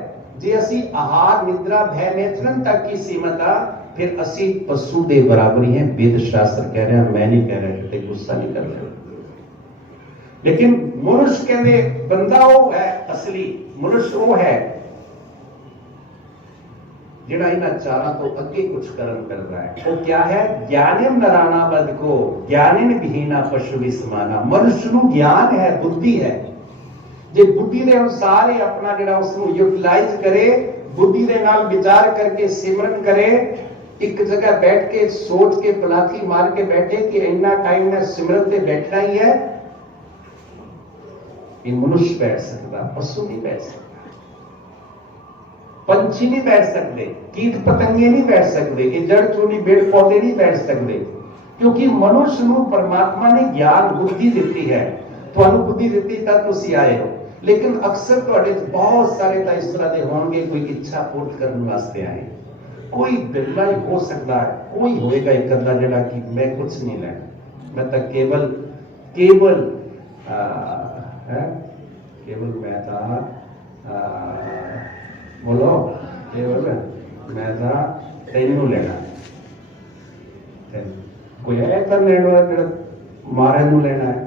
जे असी आहार निद्रा भय मैथुन तक ही सीमित आ, फिर असी पशु दे बराबर ही हैं। वेद शास्त्र कह रहे हैं, मैं नहीं कह रहा, कि गुस्सा नहीं कर रहा। लेकिन मनुष्य कहते बंदा वो है असली, मनुष्य वो है जिहड़ा इन्हां चारां तो अगे कुछ कर्म कर रहा है। वो क्या है? ज्ञानिम नराणा बद को ज्ञानिन विहीना पशु भी समाना। मनुष्य नूं ज्ञान है, बुद्धि है, जे बुद्धि के अनुसार ही अपना जिहड़ा उसनूं यूटिलाइज करे, बुद्धि के नाल विचार करके सिमरन करे, एक जगह बैठ के सोच के पलाथी मार के बैठे कि इन्ना टाइम में सिमरन से बैठना ही है, ये मनुष्य बैठ सकता, पशु नहीं बैठ सकता। पंछी नहीं बैठ सकते, कीट पतंगे नहीं बैठ सकते, ये जड़ चूनी पेड़ पौधे नहीं बैठ सकते, क्योंकि मनुष्य नूं परमात्मा ने ज्ञान बुद्धि दी है। तुहानूं बुद्धि दी तां तुसीं आए हो, लेकिन अक्सर तुहाडे बहुत सारे तां इस तरह के होणगे, कोई इच्छा पूर्त करने वास्ते आए। कोई बिरला ही हो सकता है, कोई होएगा एक अद्धा जिहड़ा कि मैं कुछ नहीं लेना, मैं तो केवल मैं बोलो केवल मैं तेनू लेना। कोई है कर लेने वाला मारे नू लेना है,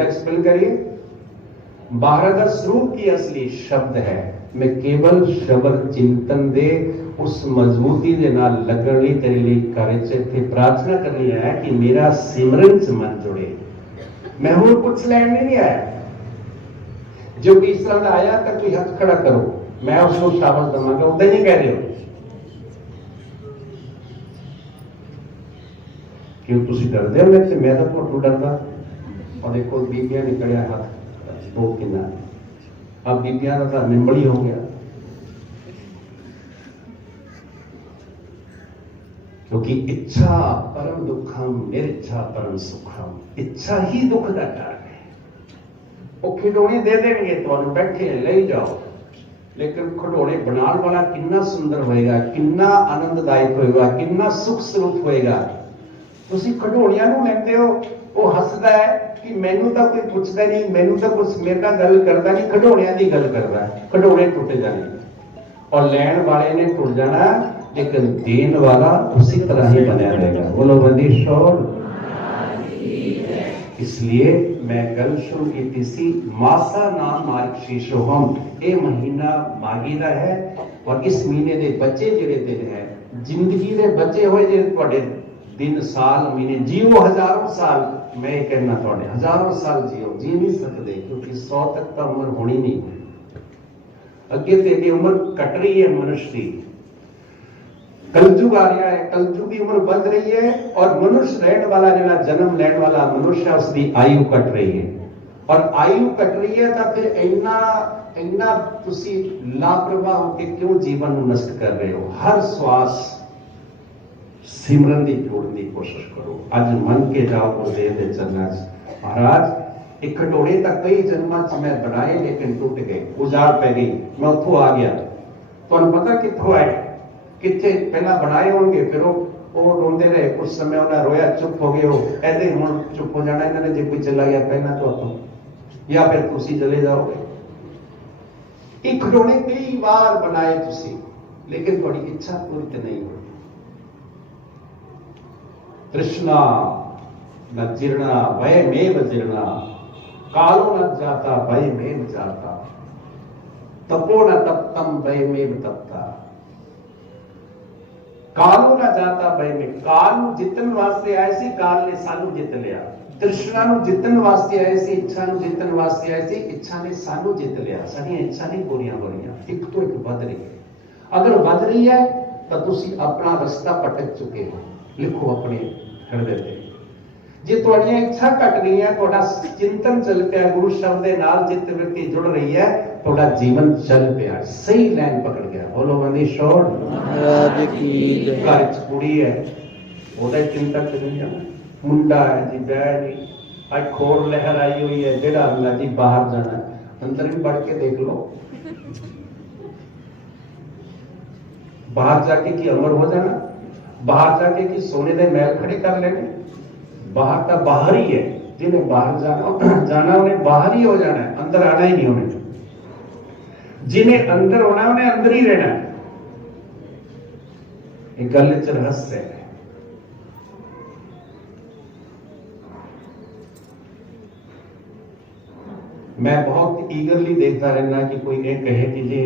एक्सप्लेन करिए। भारत स्वरूप की असली शब्द है, मैं केवल शब्द चिंतन दे उस मजबूती दे नाल लगन लई तेरे लिए कार्य च प्रार्थना करनी है कि मेरा सिमरन च मन जुड़े। मैं होर कुछ लैने नहीं आया। जो भी इस तरह आया तो कोई हाथ खड़ा करो, मैं उसको शाबाश दवांगा, उदा नहीं कह रहे हो क्यों? तुम डरते हो मेरे से? मैं तो फोटो डरता। और देखो बीबियां निकलिया हाथ दो किनारे, अब बीबियां का निम्बड़ी हो गया, क्योंकि इच्छा परम दुखम निरिच्छा परम सुखम। इच्छा ही दुख का कारण है। वो खिडौने दे देंगे तो बैठे ले जाओ, लेकिन खिडौने बनाने वाला कितना सुंदर होएगा, कितना आनंददायक होएगा, कितना सुख स्वरूप होएगा। तुसी खिडौनियां नूं लैंदे हो, वो हसदा है कि मैनू तो कोई पुछदा नहीं, मैनू तो कुछ मेरे नाल गल करदा नहीं, खिडौनियां दी गल करदा है। खिडौने टुट जाने और लैण वाले ने टुट जाना, लेकिन देन वाला उसी तरह ही बना रहेगा। बोलो बंदीशोर। इसलिए मैं गल शुरू की सी, मासा नाम मार्गशीर्षो हम, ये महीना माघी का है, और इस महीने के बचे जिहड़े दिन है, जिंदगी के बचे हुए जिहड़े तुहाडे दिन साल महीने, जियो हजारों साल। मैं कहना तुहाडे हजारों साल जियो, जी नहीं सकते, क्योंकि 100 तक तो उम्र होनी नहीं, अगे ते अगे उम्र कट रही है मनुष्य की। कलयुग आ रहा है, कलयुग की उम्र बढ़ रही है, और मनुष्य रहने वाला जिहड़ा जन्म लैण वाला मनुष्य उसकी आयु कट रही है। और आयु घट रही है तो फिर इन्ना तुसी लापरवाह होकर क्यों जीवन को नष्ट कर रहे हो। हर श्वास सिमरन की जोड़ने की कोशिश करो। आज मन के जाओ गुरुदेव के चरणों च। महाराज एक खटोड़े तक कई जन्मों च मैं बनाए लेकिन टूट गए, उजाड़ पै गई, मैं उतों आ गया। तुहानू पता कित्थों आए, कितने पहला बनाए होंगे, फिर वो रोंदे रहे, कुछ समय उन्हें रोया, चुप हो गए हो, ऐसे हुण चुप हो जाना इन्होंने जे कोई चला गया पहला तो आपको, या फिर तुसी चले जाओगे। एक खिडौने कई बार बनाए तुसी, लेकिन थोड़ी इच्छा पूरी नहीं हुई। तृष्णा न जीर्णा भय मेव जीर्णा, कालो न जाता भय मेव जाता, तपो न तप्तम भय मेव तपता। कालो न जाता भय में, काल नूं जितन वास्ते आए सी, काल ने सानू जित लिया। तृष्णा नूं जितन वास्ते आए सी, इच्छा नूं जितन वास्ते आए सी, इच्छा ने सानू जित लिया। साडियां इच्छा नहीं पूरियां हो रही, एक तो एक वध रही है। अगर वध रही है तो तुसी अपना रास्ता भटक चुके हो। लिखो अपने हृदय पे, जे तुहाडियां इच्छा घट रही है, तुहाडा चिंतन चल पिया, गुरु शब्द दे नाल जित वृत्ति जुड़ रही है, तुहाडा जीवन चल पिया, सही लाइन पकड़ गया। बोलो बंदी छोड़ महाराज की जय। घर च कुड़ी है, ओदा चिंतन करी जाना, मुंडा है जी बैठ नहीं, आज खोर लहर आई हुई है, जेड़ा अगला जी बाहर जाना, अंदर भी बढ़ के देख लो, बाहर जाके की अमर हो जाना, बाहर जाके की सोने दे महल खड़े कर लेने। बाहर का बाहर ही है, जिन्हें बाहर जाना उन्हें बाहर ही हो जाना है, अंदर आना ही नहीं उन्हें। जिन्हें अंदर होना है उन्हें अंदर ही रहना है। एक गल च रहस्य है। मैं बहुत ईगरली देखता रहना कि कोई ये कहे कि जी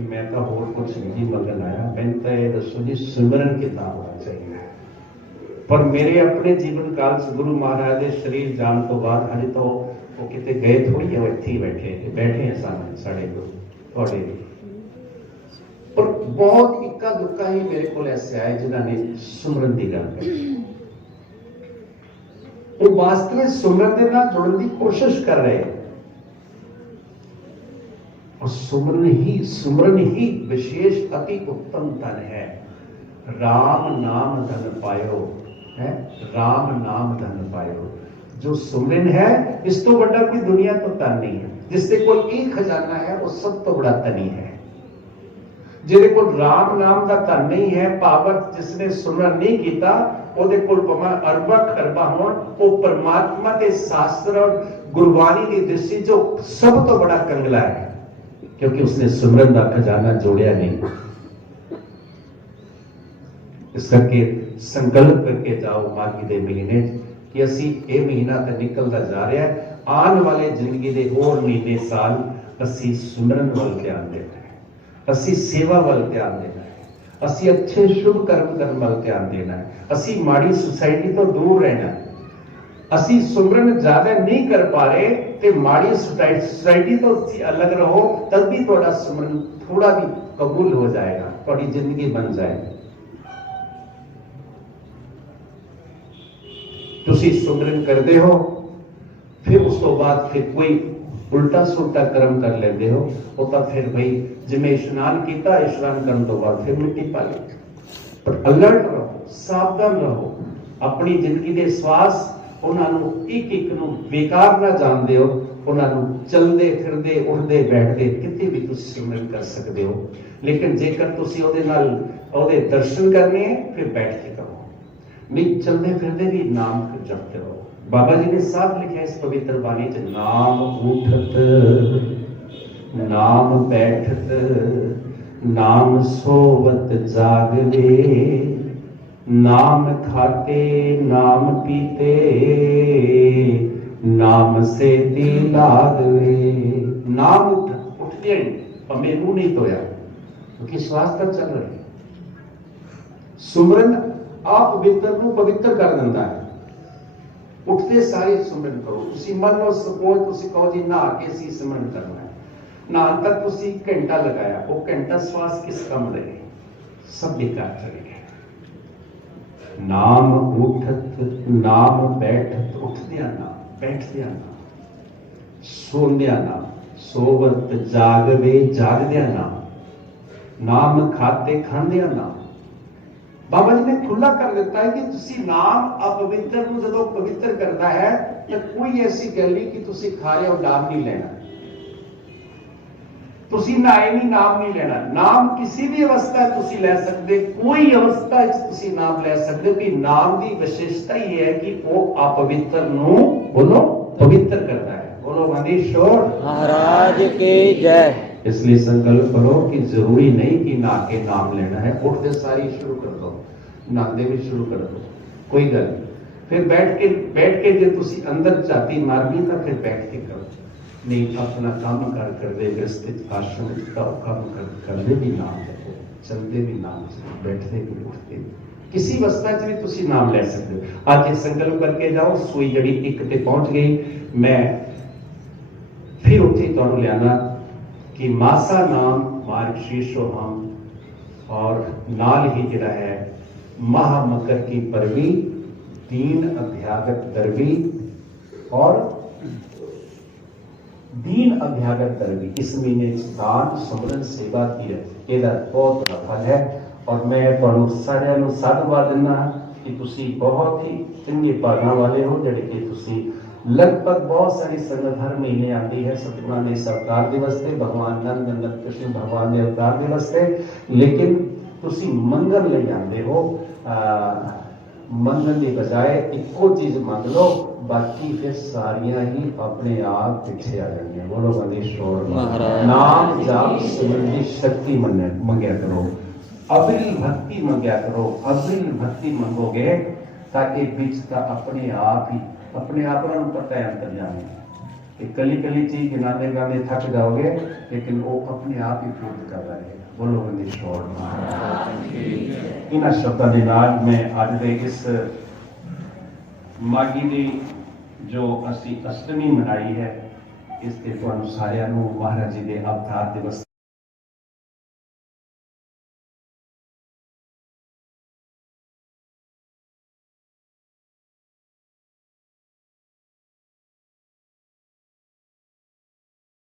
मैं तो होर कुछ नहीं मंगन आया, मैंने तो ये दसो जी सिमरन कितना होना चाहिए। पर मेरे अपने जीवन काल से गुरु महाराज के शरीर जान तो बाद हजे तो वो कितने गए थोड़ी है, वो इत्थे ही बैठे हैं सामने साढ़े थोड़े। पर बहुत इक्का दुक्का ही मेरे को ऐसे आए जिन्होंने सुमरन की गल करी, वो वास्तव में सुमरन के नाल जुड़ने की कोशिश कर रहे हैं। और सुमरन ही विशेष अति उत्तम धन है। राम नाम धन पायो है, राम नाम धन पायो। जो सुमरन है, इस तो बड़ा कोई दुनिया तो धन नहीं है। जिससे कोई एक खजाना है वो सब तो बड़ा धनी है। जिहदे कोल राम नाम का धन नहीं है, भावत जिसने सुमरन नहीं किया, ਉਹਦੇ ਕੋਲ ਭਾਵੇਂ ਅਰਬਾਂ ਖਰਬਾਂ ਹੋਣ, ਉਹ परमात्मा के शास्त्र और गुरबाणी की दृष्टि जो सब तो बड़ा कंगला है, क्योंकि उसने सुमरन का खजाना जोड़िया नहीं। इस करके संकल्प करके जाओ माघी के महीने कि असी ये महीना तो निकलता जा रहा है, आने वाले जिंदगी के होर महीने साल असी सुमरन वाल ध्यान देना है, असी सेवा वाल ध्यान देना है, असी अच्छे शुभ कर्म करने वाल ध्यान देना है, असी माड़ी सोसाइटी तो दूर रहना है। असी सुमरन ज्यादा नहीं कर पा रहे तो माड़ी सोसाइटी तो अलग रहो, तब भी थोड़ा सुमरन थोड़ा भी कबूल हो जाएगा, थोड़ी जिंदगी बन जाएगी। तुसी सुमरन करते हो, फिर उस तो बाद फिर कोई उल्टा सुल्टा कर्म कर लेते हो, वो तो फिर भाई जिमें स्नान किया, स्नान करने तो बाद फिर मिट्टी पा ली। पर अलर्ट रहो, सावधान रहो, अपनी जिंदगी के श्वास उन्होंने एक एक बेकार ना जान दो, उन्होंने चलते फिरते उठते बैठते कितने भी तुम सिमरन कर सकते हो। लेकिन जेकर तुसी ओदे नाल ओदे दर्शन करने हैं, फिर बैठ के करो, नहीं चलते फिरते भी नाम जपते रहो। बाबा जी ने साफ लिखा है इस पवित्र बाणी च, नाम उठत नाम बैठत नाम सोवत जागवे, नाम खाते नाम पीते नाम से लागवे। नाम उठ गया और मेनू नहीं धोया, क्योंकि श्वास तक चल रही। सुमरन आप पवित्र को पवित्र कर देता है। उठते सारे सुमरन करो। तुसी मन लो सपोज तुसी कहो जी नहा के असी सिमरन करना है, नहान तक तुसी घंटा लगाया, वो घंटा श्वास किस काम रहे, सब बेकार चले गए। नाम उठत नाम बैठत, उठदिया नाम ਬੈਠਦਿਆਂ ਨਾ, ਸੌਂਦਿਆਂ ਨਾ, ਸੋਵਤ ਜਾਗਵੇ ਜਾਗਦਿਆਂ ਨਾ, ਨਾਮ ਖਾਤੇ ਖਾਂਦਿਆਂ ਨਾ। ਬਾਬਾ ਜੀ ਨੇ ਖੁੱਲਾ ਕਰ ਦਿੱਤਾ ਹੈ ਕਿ ਤੁਸੀਂ ਨਾਮ ਅਪਵਿੱਤਰ ਨੂੰ ਜਦੋਂ ਪਵਿੱਤਰ ਕਰਦਾ ਹੈ ਤਾਂ ਕੋਈ ਐਸੀ ਗੱਲ ਨਹੀਂ ਕਿ ਤੁਸੀਂ ਖਾ ਰਹੇ ਹੋ ਨਾਮ ਨਹੀਂ ਲੈਣਾ, ਤੁਸੀਂ ਨਹਾਏ ਨਹੀਂ ਨਾਮ ਨਹੀਂ ਲੈਣਾ। ਨਾਮ ਕਿਸੇ ਵੀ ਅਵਸਥਾ ਤੁਸੀਂ ਲੈ ਸਕਦੇ, ਕੋਈ ਅਵਸਥਾ ਵਿੱਚ ਤੁਸੀਂ ਨਾਮ ਲੈ ਸਕਦੇ ਹੋ। ਕਿ ਨਾਮ ਦੀ ਵਿਸ਼ੇਸ਼ਤਾ ਹੀ ਹੈ ਕਿ ਉਹ ਅਪਵਿੱਤਰ ਨੂੰ ਬੋਲੋ ਪਵਿੱਤਰ ਕਰਦਾ ਹੈ। ਬੋਲੋ ਮਨੀਸ਼ੋਰ महाराज की जय। इसलिए संकल्प करो कि जरूरी नहीं कि नहा के नाम लेना है, उठते सारी शुरू कर दो, नहाते भी शुरू कर दो, कोई गल नहीं। फिर बैठ के जो तुसी अंदर झाती मारनी तो फिर बैठ के करो, नहीं अपना काम कर दे ग्रस्थित आश्रम का काम कर दे भी नाम जपो, चलते भी नाम जपो, बैठते भी उठते भी किसी अवस्था च भी तुसी नाम ले सकते हो। आज ये संकल्प करके जाओ। सूई जड़ी एक ते पहुंच गई, मैं फिर उत्थे तुहानू लियाना कि मासा नाम मार्ग शीर्षो हम, और नाल ही जिहड़ा है महामकर की परवी, दीन अभ्यागत दरवी, और दीन अभ्यागत दरवी इस महीने दान सुमरन सेवा तीरथ ਇਹਦਾ बहुत फल है। और मैं ਤੁਹਾਨੂੰ ਸਾਰਿਆਂ ਨੂੰ ਸਾਧੂਵਾਦ ਦਿੰਦਾ कि तुसी बहुत ही चंगे भागों वाले हो ਜਿਹੜੇ कि तुसी लगभग बहुत सारी संगत हर महीने आती है सतगुरां दे अवतार दिवस ते, भगवान नंद नंद कृष्ण भगवान के अवतार दिवस ते, लेकिन तुसी मंगन ले जाते हो। मंगन की बजाय इको चीज मंग लो, बाकी फिर सारियां ही अपने आप पीछे आ जाएंगे। बोलो मनीशोर। नाम जाप सिमरन की शक्ति मंगया करो, अविरल भक्ति मंगया करो। अविरल भक्ति मंगोगे ताकि बीच का अपने आप ही अपने आप को पता है अंतर जाने कि कली कली चीज गिनाते गाने थक जाओगे, लेकिन वो अपने आप ही पूर्ण कर रहेगा। बोलो मनीशोर। इन शब्दों के नाल मैं अज दे इस मागी दी जो असी अष्टमी मनाई है, इसके तुहानू सारियां नू महाराज जी के अवतार दिवस